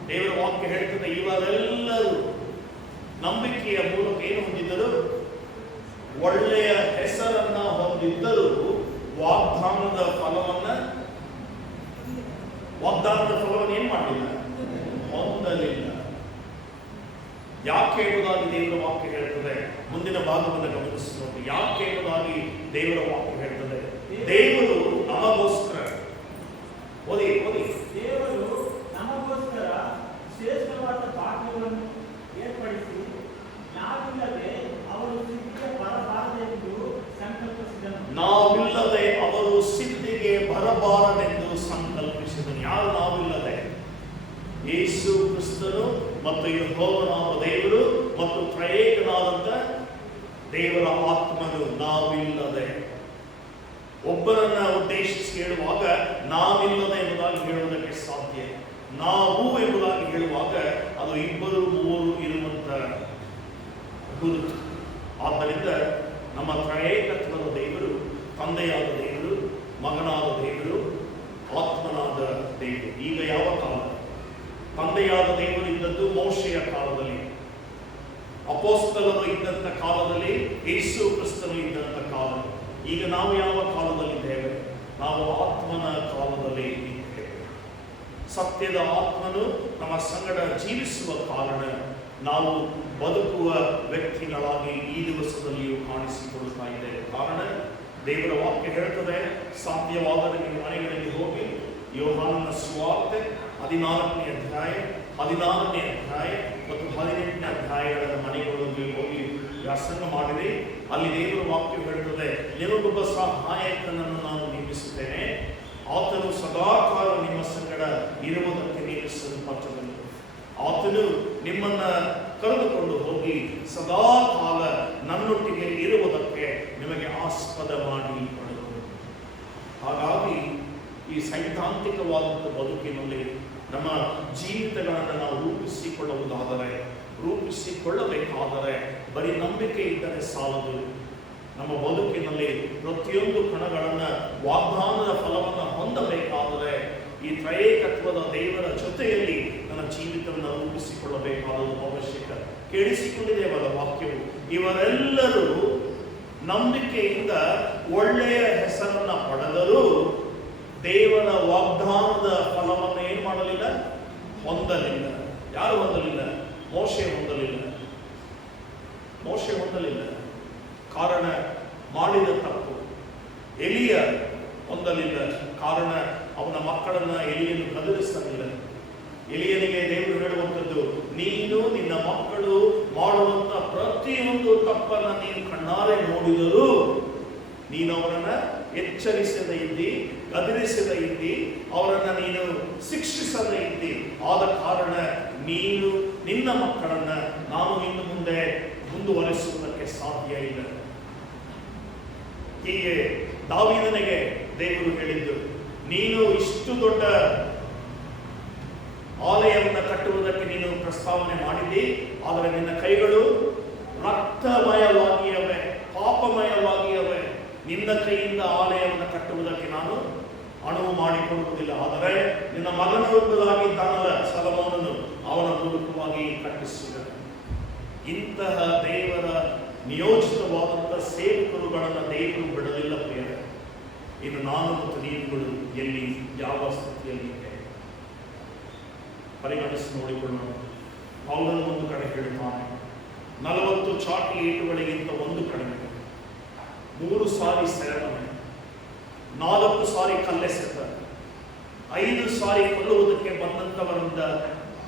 ದೇವರ ವಾಕ್ಯ ಹೇಳ್ತದೆ, ಇವರೆಲ್ಲರೂ ನಂಬಿಕೆಯ ಮೂಲಕ ಏನು ಹೊಂದಿದ್ದರು? ಒಳ್ಳೆಯ ಹೆಸರನ್ನ ಹೊಂದಿದ್ದರು, ವಾಗ್ದಾನದ ಫಲವನ್ನು ಏನ್ ಮಾಡಲಿಲ್ಲ, ಹೊಂದಲಿಲ್ಲ. ಯಾಕೆ ಎಂಬುದಾಗಿ ದೇವರ ವಾಕ್ಯ ಹೇಳ್ತದೆ? ಮುಂದಿನ ಭಾಗವನ್ನು ಗಮನಿಸಬಹುದು. ಯಾಕೆ ಎಂಬುದಾಗಿ ದೇವರ ವಾಕ್ಯ ಹೇಳ್ತದೆ? ದೇವರು ನಮಗೋಸ್ಕರ, ಓದಿ ದೇವರು ನಮಗೋಸ್ಕರ ಶ್ರೇಷ್ಠವಾದ ಭಾಗ್ಯಗಳನ್ನು ಏರ್ಪಡಿಸಿ ನಾವಿಲ್ಲದೆ ಅವರು ಸಿದ್ಧಿಗೆ ಬರಬಾರದೆಂದು ಸಂಕಲ್ಪಿಸಿದನು. ನಾವಿಲ್ಲದೆ ಅವರು ಸಿದ್ಧಿಗೆ ಬರಬಾರದೆಂದು ಸಂಕಲ್ಪಿಸಿದನು. ಯಾರು ನಾವಿಲ್ಲದೆ? ಯೇಸು ಕ್ರಿಸ್ತನು ಮತ್ತು ಯೆಹೋವನಾದ ದೇವರು ಮತ್ತು ತ್ರಯೇಕನಾದಂಥ ದೇವರ ಆತ್ಮನು ನಾವಿಲ್ಲದೆ. ಒಬ್ಬರನ್ನ ಉದ್ದೇಶಿಸಿ ಹೇಳುವಾಗ ನಾವಿಲ್ಲದೆ ಎಂಬುದಾಗಿ ಹೇಳುವುದಕ್ಕೆ ಸಾಧ್ಯ. ನಾವು ಎಂಬುದಾಗಿ ಹೇಳುವಾಗ ಅದು ಇಬ್ಬರು ಮೂವರು ಇರುವಂತ ಗುರುತು. ಆದ್ದರಿಂದ ನಮ್ಮ ತ್ರಯೇಕತ್ವದ ದೇವರು, ತಂದೆಯಾದ ದೇವರು, ಮಗನಾದ ದೇವರು, ಆತ್ಮನಾದ ದೇವರು. ಈಗ ಯಾವ ಕಾಲ? ತಂದೆಯಾದ ದೇವರು ಇದ್ದದ್ದು ಮೋಶೆಯ ಕಾಲದಲ್ಲಿ, ಅಪೊಸ್ತಲರು ಇದ್ದಂಥ ಕಾಲದಲ್ಲಿ, ಯೇಸು ಕ್ರಿಸ್ತನು ಇದ್ದಂಥ ಕಾಲ. ಈಗ ನಾವು ಯಾವ ಕಾಲದಲ್ಲಿದ್ದೇವೆ? ನಾವು ಆತ್ಮನ ಕಾಲದಲ್ಲಿ ಇದ್ದೇವೆ. ಸತ್ಯದ ಆತ್ಮನು ನಮ್ಮ ಸಂಗಡ ಜೀವಿಸುವ ಕಾರಣ ನಾವು ಬದುಕುವ ವ್ಯಕ್ತಿಗಳಾಗಿ ಈ ದಿವಸದಲ್ಲಿಯೂ ಕಾಣಿಸಿಕೊಳ್ತಾ ಇದ್ದೇವೆ. ಕಾರಣ ದೇವರ ವಾಕ್ಯ ಹೇಳ್ತದೆ, ಸಾಧ್ಯವಾದರೆ ನೀವು ಮನೆಗಳಲ್ಲಿ ಹೋಗಿ ಯೋಹಾನನ ಸುವಾರ್ತೆ 14ನೇ ಅಧ್ಯಾಯ, 16ನೇ ಅಧ್ಯಾಯ ಮತ್ತು 18ನೇ ಅಧ್ಯಾಯಗಳ ಮನೆಗಳಲ್ಲಿ ಹೋಗಿ ವ್ಯಾಸಂಗ ಮಾಡಿದೆ. ಅಲ್ಲಿ ದೇವರ ವಾಕ್ಯ ಹೇಳ್ತದೆ, ನಿಮಗೊಬ್ಬ ಸಹಾಯಕನನ್ನು ನಾನು ನೇಮಿಸುತ್ತೇನೆ, ಆತನು ಸದಾಕಾಲ ನಿಮ್ಮ ಸಂಗಡ ಇರುವುದಕ್ಕೆ ನೇಮಿಸಲ್ಪಟ್ಟನು. ಆತನು ನಿಮ್ಮನ್ನ ಕರೆದುಕೊಂಡು ಹೋಗಿ ಸದಾಕಾಲ ನನ್ನೊಟ್ಟಿಗೆ ಇರುವುದಕ್ಕೆ ನಿಮಗೆ ಆಸ್ಪದ ಮಾಡಿ ಕೊಡಲು. ಹಾಗಾಗಿ ಈ ಸೈದ್ಧಾಂತಿಕವಾದಂಥ ಬದುಕಿನಲ್ಲಿ ನಮ್ಮ ಜೀವಿತಗಳನ್ನು ನಾವು ರೂಪಿಸಿಕೊಳ್ಳಬೇಕಾದರೆ ಬರೀ ನಂಬಿಕೆ ಇದ್ದರೆ ಸಾಲದು. ನಮ್ಮ ಬದುಕಿನಲ್ಲಿ ಪ್ರತಿಯೊಂದು ಕಣಗಳನ್ನು ವಾಗ್ದಾನದ ಫಲವನ್ನು ಹೊಂದಬೇಕಾದರೆ ಈ ತ್ರಯೇಕತ್ವದ ದೇವರ ಜೊತೆಯಲ್ಲಿ ನನ್ನ ಜೀವಿತವನ್ನು ರೂಪಿಸಿಕೊಳ್ಳಬೇಕಾದದ್ದು ಅವಶ್ಯಕ. ಕೇಳಿಸಿಕೊಂಡಿದ್ದೇವಲ್ಲ ವಾಕ್ಯವು, ಇವರೆಲ್ಲರೂ ನಂಬಿಕೆಯಿಂದ ಒಳ್ಳೆಯ ಹೆಸರನ್ನ ಪಡೆದರೂ ದೇವರ ವಾಗ್ದಾನದ ಫಲವನ್ನು ಏನು ಮಾಡಲಿಲ್ಲ? ಹೊಂದಲಿಲ್ಲ. ಯಾರು ಹೊಂದಲಿಲ್ಲ? ಮೋಶೆ ಹೊಂದಲಿಲ್ಲ. ಕಾರಣ ಮಾಡಿದ ತಪ್ಪು. ಎಲಿಯ ಹೊಂದಲಿಲ್ಲ. ಕಾರಣ ಅವನ ಮಕ್ಕಳನ್ನ ಎಲಿಯನ್ನು ಗದರಿಸಲಿಲ್ಲ. ಎಲಿಯನಿಗೆ ದೇವರು ಹೇಳುವಂಥದ್ದು, ನೀನು ನಿನ್ನ ಮಕ್ಕಳು ಮಾಡುವಂತ ಪ್ರತಿಯೊಂದು ತಪ್ಪನ್ನ ನೀನು ಕಣ್ಣಾರೆ ನೋಡಿದರೂ ನೀನು ಅವರನ್ನ ಎಚ್ಚರಿಸದೇ ಇದ್ದಿ, ಗದರಿಸದೇ ಇದ್ದಿ, ಅವರನ್ನ ನೀನು ಶಿಕ್ಷಿಸದೇ ಇದ್ದಿ. ಆದ ಕಾರಣ ನೀನು ನಿನ್ನ ಮಕ್ಕಳನ್ನ ನಾನು ಇನ್ನು ಮುಂದೆ ಮುಂದುವರಿಸುವುದಕ್ಕೆ ಸಾಧ್ಯ ಇಲ್ಲ. ಹೀಗೆ ದಾವೀದನಿಗೆ ದೇವರು ಹೇಳಿದ್ದು, ನೀನು ಇಷ್ಟು ದೊಡ್ಡ ಆಲಯವನ್ನು ಕಟ್ಟುವುದಕ್ಕೆ ನೀನು ಪ್ರಸ್ತಾವನೆ ಮಾಡಿದ್ದಿ, ಆದರೆ ನಿನ್ನ ಕೈಗಳು ರಕ್ತಮಯವಾಗಿಯವೆ, ಪಾಪಮಯವಾಗಿಯವೆ. ನಿನ್ನ ಕೈಯಿಂದ ಆಲಯವನ್ನು ಕಟ್ಟುವುದಕ್ಕೆ ನಾನು ಅನುವು ಮಾಡಿಕೊಡುವುದಿಲ್ಲ. ಆದರೆ ನಿನ್ನ ಮಗನು ಎಂಬುದಾಗಿದ್ದಾನಲ್ಲ ಸೊಲೊಮೋನನು, ಅವನ ಮೂಲಕವಾಗಿ ಕಟ್ಟಿಸಿದ. ಇಂತಹ ದೇವರ ನಿಯೋಜಿತವಾದಂಥ ಸೇವಕರುಗಳನ್ನು ದೇವರು ಬಿಡಲಿಲ್ಲ ಪ್ರಿಯರೇ. ಇನ್ನು ನಾನು ಮತ್ತು ನೀವುಗಳು ಎಲ್ಲಿ, ಯಾವ ಸ್ಥಿತಿಯಲ್ಲಿದೆ ಪರಿಗಣಿಸಿ ನೋಡಿಕೊಳ್ಳೋಣ. ಪೌಲನು ಒಂದು ಕಡೆ ಹೇಳುತ್ತಾನೆ, 40 ಚಾಟಿ ಏಟುಗಳಿಗಿಂತ ಒಂದು ಕಡಿಮೆ, 3 ಸಾರಿ ಸೆರೆಮನೆ, 4 ಸಾರಿ ಕಲ್ಲೆಸೆತ, 5 ಸಾರಿ ಕೊಲ್ಲುವುದಕ್ಕೆ ಬಂದಂಥವರಿಂದ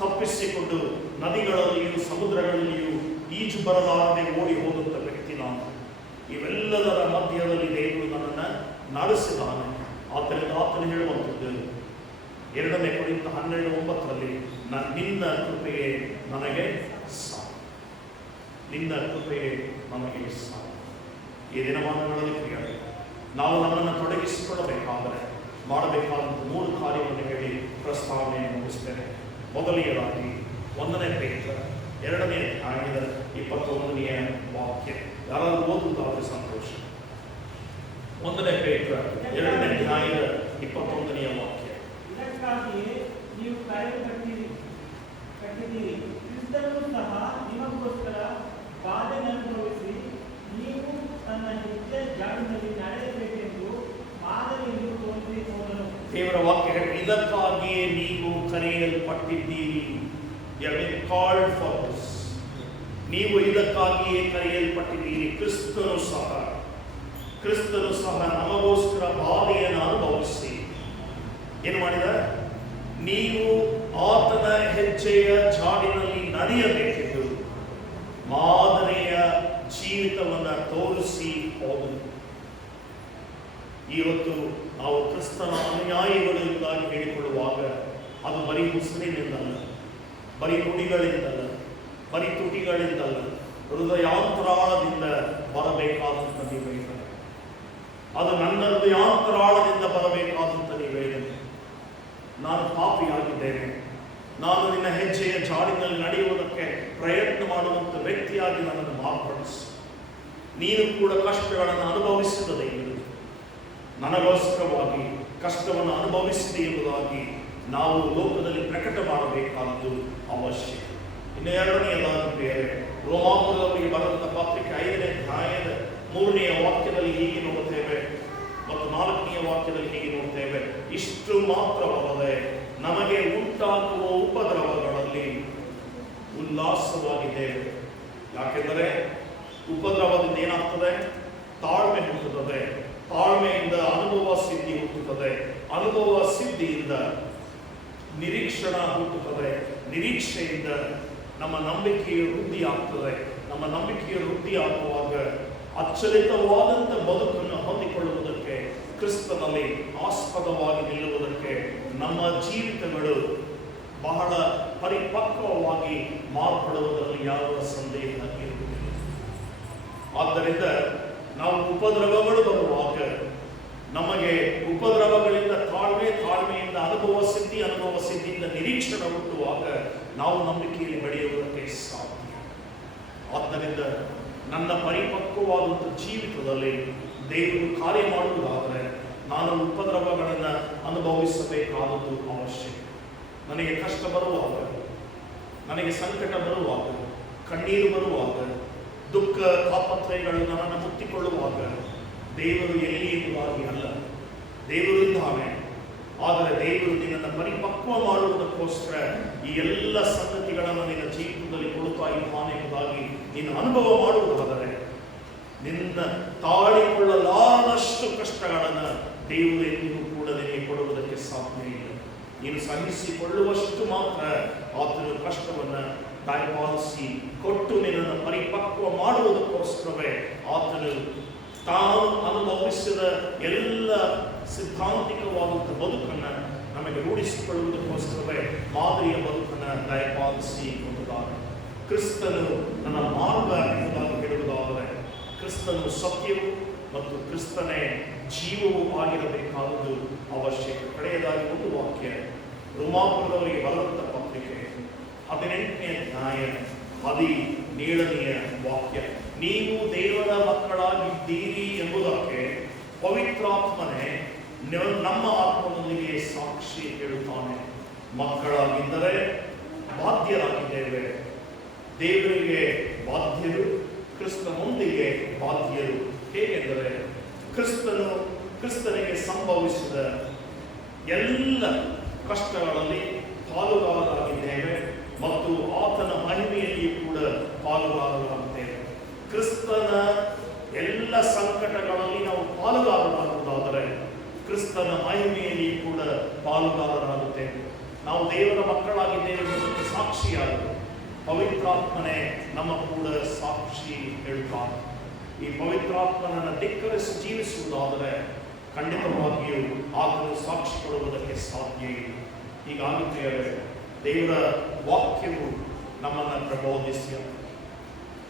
ತಪ್ಪಿಸಿಕೊಂಡು ನದಿಗಳಲ್ಲಿಯೂ ಸಮುದ್ರಗಳಲ್ಲಿಯೂ ಈಜು ಬರಲಾರದೆ ಓಡಿ ಹೋದಂಥ ವ್ಯಕ್ತಿ ನಾನು. ಇವೆಲ್ಲದರ ಮಧ್ಯದಲ್ಲಿ ದೇವರು ನನ್ನನ್ನು ನಡೆಸಿದಾನೆ. ಆದ್ದರಿಂದ ಆತನು ಹೇಳುವಂಥದ್ದು 2 ಕೊರಿಂಥ 12:9 ನಿನ್ನ ಕೃಪೆಯೇ ನನಗೆ ಸಾಕು, ನಿನ್ನ ಕೃಪೆಯೇ ನಮಗೆ ಸಾಕು. ಈ ದಿನಮಾನಗಳಲ್ಲಿ ಪ್ರಿಯರೇ, ನಾವು ನಮ್ಮನ್ನು ತೊಡಗಿಸಿಕೊಳ್ಳಬೇಕಾದರೆ ಮಾಡಬೇಕಾದಂಥ 3 ಕಾರ್ಯವನ್ನು ಹೇಳಿ ಪ್ರಸ್ತಾವನೆಯನ್ನು ಮುಗಿಸ್ತೇನೆ. ಮೊದಲನೆಯದಾಗಿ 1 ಪೇತ್ರ 2ನೇ ಅಧ್ಯಾಯದ 21ನೇ ವಾಕ್ಯ. ಯಾರಾದರೂ ಓದುವುದಾದರೆ ಸಂತೋಷ. 1 ಪೇತ್ರ 2ನೇ ಅಧ್ಯಾಯದ 21ನೇ ವಾಕ್ಯ. ಇದಕ್ಕಾಗಿಯೇ ನೀವು ಕಟ್ಟಿದ್ದೀರಿ, ಕ್ರಿಸ್ತನು ಸಹ ನಿಮಗೋಸ್ಕರ ಬಾಧೆಯನ್ನು ಅನುಭವಿಸಿ ನೀವು ತನ್ನ ಹೆಜ್ಜೆ ಜಾಡಿನಲ್ಲಿ ನಡೆಯಬೇಕೆಂದು ಮಾದರಿಯನ್ನು ತೋರಿಸಿ ಹೋದನು. ದೇವರ ವಾಕ್ಯ ಹೇಳಿ, ಇದಕ್ಕಾಗಿಯೇ ನೀವು ಕರೆಯಲ್ಪಟ್ಟಿದ್ದೀರಿ. Called for this. ನೀವು ಇದಕ್ಕಾಗಿಯೇ ಕರೆಯಲ್ಪಟ್ಟಿದ್ದೀರಿ. ಕ್ರಿಸ್ತನು ಸಹ ನಮಗೋಸ್ಕರ ಬಾಧೆಯನ್ನು ಅನುಭವಿಸಿ ಏನು ಮಾಡಿದ? ನೀವು ಆತನ ಹೆಜ್ಜೆಯ ಜಾಡಿನಲ್ಲಿ ನಡೆಯಬೇಕೆಂದು ಮಾದರಿಯ ಜೀವಿತವನ್ನು ತೋರಿಸಿ ಹೋದನು. ಇವತ್ತು ನಾವು ಕ್ರಿಸ್ತನ ಅನುಯಾಯಿಗಳು ಎಂಬುದಾಗಿ ಹೇಳಿಕೊಳ್ಳುವಾಗ ಅದು ಬರೀ ಮುಸ್ಲಿಮಿಂದಲ್ಲ, ಬರೀ ನುಡಿಗಳಿಂದಲ್ಲ, ಬರೀ ತುಟಿಗಳಿಂದಲ್ಲ, ಹೃದಯಾಂತರಾಳದಿಂದ ಬರಬೇಕಾದಂಥ ನಿವೇದನೆ. ಅದು ನನ್ನ ಹೃದಯಾಂತರಾಳದಿಂದ ಬರಬೇಕಾದಂಥ ನಿವೇದನೆ. ನಾನು ಪಾಪಿಯಾಗಿದ್ದೇನೆ, ನಾನು ನಿನ್ನ ಹೆಜ್ಜೆಯ ಜಾಡಿನಲ್ಲಿ ನಡೆಯುವುದಕ್ಕೆ ಪ್ರಯತ್ನ ಮಾಡುವಂಥ ವ್ಯಕ್ತಿಯಾಗಿ ನನ್ನನ್ನು ಮಾರ್ಪಡಿಸು. ನೀನು ಕೂಡ ಕಷ್ಟಗಳನ್ನು ಅನುಭವಿಸಿದ ದೇವರು, ನನಗೋಸ್ಕರವಾಗಿ ಕಷ್ಟವನ್ನು ಅನುಭವಿಸಿದೆ ಎಂಬುದಾಗಿ ನಾವು ಲೋಕದಲ್ಲಿ ಪ್ರಕಟ ಮಾಡಬೇಕಾದದ್ದು ಅವಶ್ಯಕ. ಇನ್ನು 2ನೇದಾಗಿ ಬೇರೆ ರೋಮಾಪುರದವರಿಗೆ ಬರೆದಂಥ ಪತ್ರಿಕೆ 5ನೇ ಅಧ್ಯಾಯದ 3ನೇ ವಾಕ್ಯದಲ್ಲಿ ಹೀಗೆ ನೋಡುತ್ತೇವೆ ಮತ್ತು 4ನೇ ವಾಕ್ಯದಲ್ಲಿ ಹೀಗೆ ನೋಡ್ತೇವೆ. ಇಷ್ಟು ಮಾತ್ರವಲ್ಲದೆ ನಮಗೆ ಉಂಟಾಗುವ ಉಪದ್ರವಗಳಲ್ಲಿ ಉಲ್ಲಾಸವಾಗಿದ್ದೇವೆ. ಯಾಕೆಂದರೆ ಉಪದ್ರವದಿಂದ ಏನಾಗ್ತದೆ? ತಾಳ್ಮೆ ಹುಟ್ಟುತ್ತದೆ, ತಾಳ್ಮೆಯಿಂದ ಅನುಭವ ಸಿದ್ಧಿ ಹುಟ್ಟುತ್ತದೆ, ಅನುಭವ ಸಿದ್ಧಿಯಿಂದ ನಿರೀಕ್ಷಣ ಹುಟ್ಟುತ್ತದೆ, ನಿರೀಕ್ಷೆಯಿಂದ ನಮ್ಮ ನಂಬಿಕೆಯ ವೃದ್ಧಿ ಆಗ್ತದೆ. ನಮ್ಮ ನಂಬಿಕೆಯ ವೃದ್ಧಿ ಆಗುವಾಗ ಅಚ್ಚಲಿತವಾದಂಥ ಬದುಕನ್ನು ಹೊಂದಿಕೊಳ್ಳುವುದಕ್ಕೆ, ಕ್ರಿಸ್ತನಲ್ಲಿ ಆಸ್ಪದವಾಗಿ ನಿಲ್ಲುವುದಕ್ಕೆ ನಮ್ಮ ಜೀವಿತಗಳು ಬಹಳ ಪರಿಪಕ್ವವಾಗಿ ಮಾರ್ಪಡುವುದರಲ್ಲಿ ಯಾವ ಸಂದೇಹ ಇರುವುದಿಲ್ಲ. ಆದ್ದರಿಂದ ನಾವು ಉಪದ್ರವಗಳು ಬರುವಾಗ ನಮಗೆ ಉಪದ್ರವಗಳಿಂದ ತಾಳ್ಮೆಯಿಂದ ಅನುಭವ ಸಿದ್ಧಿಯಿಂದ ನಿರೀಕ್ಷಣ ಹುಟ್ಟುವಾಗ ನಾವು ನಂಬಿಕೆಯಲ್ಲಿ ಬೆಳೆಯುವುದಕ್ಕೆ ಸಾಧ್ಯ. ಆದ್ದರಿಂದ ನನ್ನ ಪರಿಪಕ್ವವಾದಂಥ ಜೀವಿತದಲ್ಲಿ ದೇವರು ಕಾರ್ಯ ಮಾಡುವುದಾದರೆ ನಾನು ಉಪದ್ರವಗಳನ್ನು ಅನುಭವಿಸಬೇಕಾದದ್ದು ಅವಶ್ಯಕ. ನನಗೆ ಕಷ್ಟ ಬರುವಾಗ, ನನಗೆ ಸಂಕಟ ಬರುವಾಗ, ಕಣ್ಣೀರು ಬರುವಾಗ, ದುಃಖ ತಾಪತ್ರಯಗಳು ನನ್ನನ್ನು ಮುತ್ತಿಕೊಳ್ಳುವಾಗ ದೇವರು ಎಲ್ಲಿ ಎಂಬುದಾಗಿ ಅಲ್ಲ, ದೇವರು ಇದ್ದಾನೆ. ಆದರೆ ದೇವರು ನಿನ್ನನ್ನು ಪರಿಪಕ್ವ ಮಾಡುವುದಕ್ಕೋಸ್ಕರ ಈ ಎಲ್ಲ ಸಂಗತಿಗಳನ್ನು ನಿನ್ನ ಜೀವಿತದಲ್ಲಿ ಕೊಡುತ್ತಾ ಇದ್ದಾನೆ ಎಂಬುದಾಗಿ ನೀನು ಅನುಭವ ಮಾಡುವುದಾದರೆ ನಿನ್ನ ತಾಳಿಕೊಳ್ಳಲಾರದಷ್ಟು ಕಷ್ಟಗಳನ್ನು ದೇವರು ಎಂದಿಗೂ ಕೂಡ ನಿನಗೆ ಕೊಡುವುದಕ್ಕೆ ಸಾಧ್ಯ ಇಲ್ಲ. ನೀನು ಸಹಿಸಿಕೊಳ್ಳುವಷ್ಟು ಮಾತ್ರ ಆತನ ಕಷ್ಟವನ್ನು ದಯಪಾಲಿಸಿ ಕೊಟ್ಟು ನಿನ್ನನ್ನು ಪರಿಪಕ್ವ ಮಾಡುವುದಕ್ಕೋಸ್ಕರವೇ ಆತನು ತಾನು ಅನುಭವಿಸಿದ ಎಲ್ಲ ಸಿದ್ಧಾಂತಿಕವಾದಂಥ ಬದುಕನ್ನು ನಮಗೆ ರೂಢಿಸಿಕೊಳ್ಳುವುದಕ್ಕೋಸ್ಕರವೇ ಮಾದರಿಯ ಬದುಕನ್ನು ದಯಪಾಲಿಸಿ ಕೊಡುತ್ತಾರೆ. ಕ್ರಿಸ್ತನು ನನ್ನ ಮಾರ್ಗ ಎಂಬುದಾಗಿ ಹೇಳುವುದಾದರೆ ಕ್ರಿಸ್ತನು ಸತ್ಯವು ಮತ್ತು ಕ್ರಿಸ್ತನೇ ಜೀವವೂ ಆಗಿರಬೇಕಾದುದು ಅವಶ್ಯಕ. ಕಡೆಯದಾಗಿ ಒಂದು ವಾಕ್ಯ, ರೋಮಾಪುರದವರಿಗೆ ಬರೆದಂಥ ಪತ್ರಿಕೆ 18ನೇ ಅಧ್ಯಾಯ 17ನೇ ವಾಕ್ಯ. ನೀವು ದೇವರ ಮಕ್ಕಳಾಗಿದ್ದೀರಿ ಎಂಬುದಕ್ಕೆ ಪವಿತ್ರಾತ್ಮನೇ ನಮ್ಮ ಆತ್ಮನೊಂದಿಗೆ ಸಾಕ್ಷಿ ಹೇಳುತ್ತಾನೆ. ಮಕ್ಕಳಾಗಿದ್ದರೆ ಬಾಧ್ಯರಾಗಿದ್ದೇವೆ, ದೇವರಿಗೆ ಬಾಧ್ಯರು, ಕ್ರಿಸ್ತನೊಂದಿಗೆ ಬಾಧ್ಯರು. ಹೇಗೆಂದರೆ ಕ್ರಿಸ್ತನಿಗೆ ಸಂಭವಿಸಿದ ಎಲ್ಲ ಕಷ್ಟಗಳಲ್ಲಿ ಪಾಲುಗಾರರಾಗಿದ್ದೇವೆ ಮತ್ತು ಆತನ ಮಹಿಮೆಯಲ್ಲಿ ಕೂಡ ಪಾಲುಗಾರರಾಗುತ್ತೇವೆ. ಕ್ರಿಸ್ತನ ಎಲ್ಲ ಸಂಕಟಗಳಲ್ಲಿ ನಾವು ಪಾಲುಗಾರರಾಗುವುದಾದರೆ ಕ್ರಿಸ್ತನ ಮಹಿಮೆಯಲ್ಲಿ ಕೂಡ ಪಾಲುಗಾರರಾಗುತ್ತೇವೆ. ನಾವು ದೇವರ ಮಕ್ಕಳಾಗಿದ್ದೇವೆ ಎಂಬುದಕ್ಕೆ ಸಾಕ್ಷಿಯಾಗಲು ಪವಿತ್ರಾತ್ಮನೇ ನಮ್ಮ ಕೂಡ ಸಾಕ್ಷಿ ಹೇಳುತ್ತಾರೆ. ಈ ಪವಿತ್ರಾತ್ಮನನ್ನು ಧಿಕ್ಕರಿಸಿ ಜೀವಿಸುವುದಾದರೆ ಖಂಡಿತವಾಗಿಯೂ ಆತನು ಸಾಕ್ಷಿ ಕೊಡುವುದಕ್ಕೆ ಸಾಧ್ಯ ಇಲ್ಲ. ಹೀಗಾಗುತ್ತೆ ದೇವರ ವಾಕ್ಯವು ನಮ್ಮನ್ನು ಪ್ರಬೋಧಿಸಿ,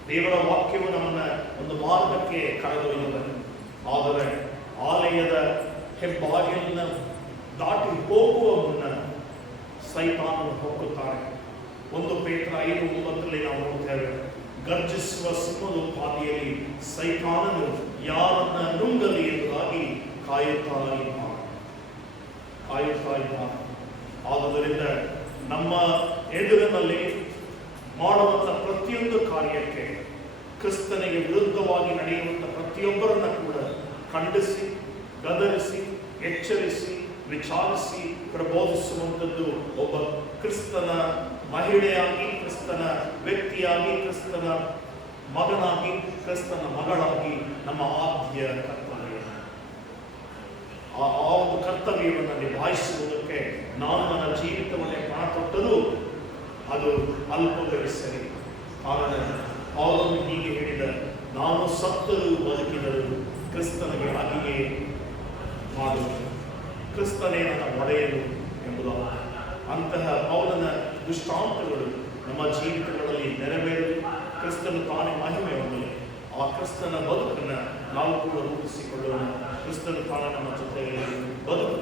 ದೇವರ ವಾಕ್ಯವು ನಮ್ಮನ್ನು ಒಂದು ಮಾರ್ಗಕ್ಕೆ ಕರೆದೊಯ್ಯುತ್ತದೆ. ಆದರೆ ಆಲಯದ ಹೆಬ್ಬಾಗಿಲನ್ನ ದಾಟಿ ಹೋಗುವ ಮುನ್ನ ಸೈತಾನನು ಹೋಗುತ್ತಾನೆ. 1 ಪೇತ್ರ 5:9 ನಾವು ನೋಡ್ತೇವೆ, ಗರ್ಜಿಸುವ ಸಿಂಹದೋಪಾದಿಯಲ್ಲಿ ಸೈತಾನನು ಯಾರನ್ನ ನುಂಗಲಿ ಎಂಬುದಾಗಿ ಕಾಯುತ್ತಾ ಇದ್ದಾನೆ. ಆದುದರಿಂದ ನಮ್ಮ ಎದುರಿನಲ್ಲಿ ಮಾಡುವಂಥ ಪ್ರತಿಯೊಂದು ಕಾರ್ಯಕ್ಕೆ, ಕ್ರಿಸ್ತನಿಗೆ ವಿರುದ್ಧವಾಗಿ ನಡೆಯುವಂಥ ಪ್ರತಿಯೊಬ್ಬರನ್ನ ಕೂಡ ಖಂಡಿಸಿ, ಗದರಿಸಿ, ಎಚ್ಚರಿಸಿ, ವಿಚಾರಿಸಿ ಪ್ರಬೋಧಿಸುವಂಥದ್ದು ಒಬ್ಬ ಕ್ರಿಸ್ತನ ಮಹಿಳೆಯಾಗಿ, ಕ್ರಿಸ್ತನ ವ್ಯಕ್ತಿಯಾಗಿ, ಕ್ರಿಸ್ತನ ಮಗನಾಗಿ, ಕ್ರಿಸ್ತನ ಮಗಳಾಗಿ ನಮ್ಮ ಆದ್ಯ ಕರ್ತವ್ಯ. ಆ ಒಂದು ಕರ್ತವ್ಯವನ್ನು ನಿಭಾಯಿಸುವುದಕ್ಕೆ ನಾನು ನನ್ನ ಜೀವಿತವನ್ನೇ ಪ್ರಾಣ ಕೊಟ್ಟರೂ ಅದು ಅಲ್ಪವೇ ಸರಿ. ಕಾರಣ ಅವನು ಹೀಗೆ ಹೇಳಿದ, ನಾನು ಸತ್ತರೂ ಬದುಕಿದರೂ ಕ್ರಿಸ್ತನಿಗೆ ಹಾಗೆಯೇ ಮಾಡುವುದು, ಕ್ರಿಸ್ತನೇ ನನ್ನ ಒಡೆಯನು ಎಂಬುದಾದ ಅಂತಹ ಪೌಲನ ದೃಷ್ಟಾಂತಗಳು ನಮ್ಮ ಜೀವಿತಗಳಲ್ಲಿ ನೆರವೇರಲಿ. ಕ್ರಿಸ್ತನು ತಾನೇ ಮಹಿಮೆ ಹೊಂದಲಿ. ಆ ಕ್ರಿಸ್ತನ ಬದುಕನ್ನು ನಾವು ಕೂಡ ರೂಪಿಸಿಕೊಳ್ಳೋಣ. ಕ್ರಿಸ್ತನು ತಾನೇ ನಮ್ಮ ಜೊತೆಯಲ್ಲಿ ಬದುಕು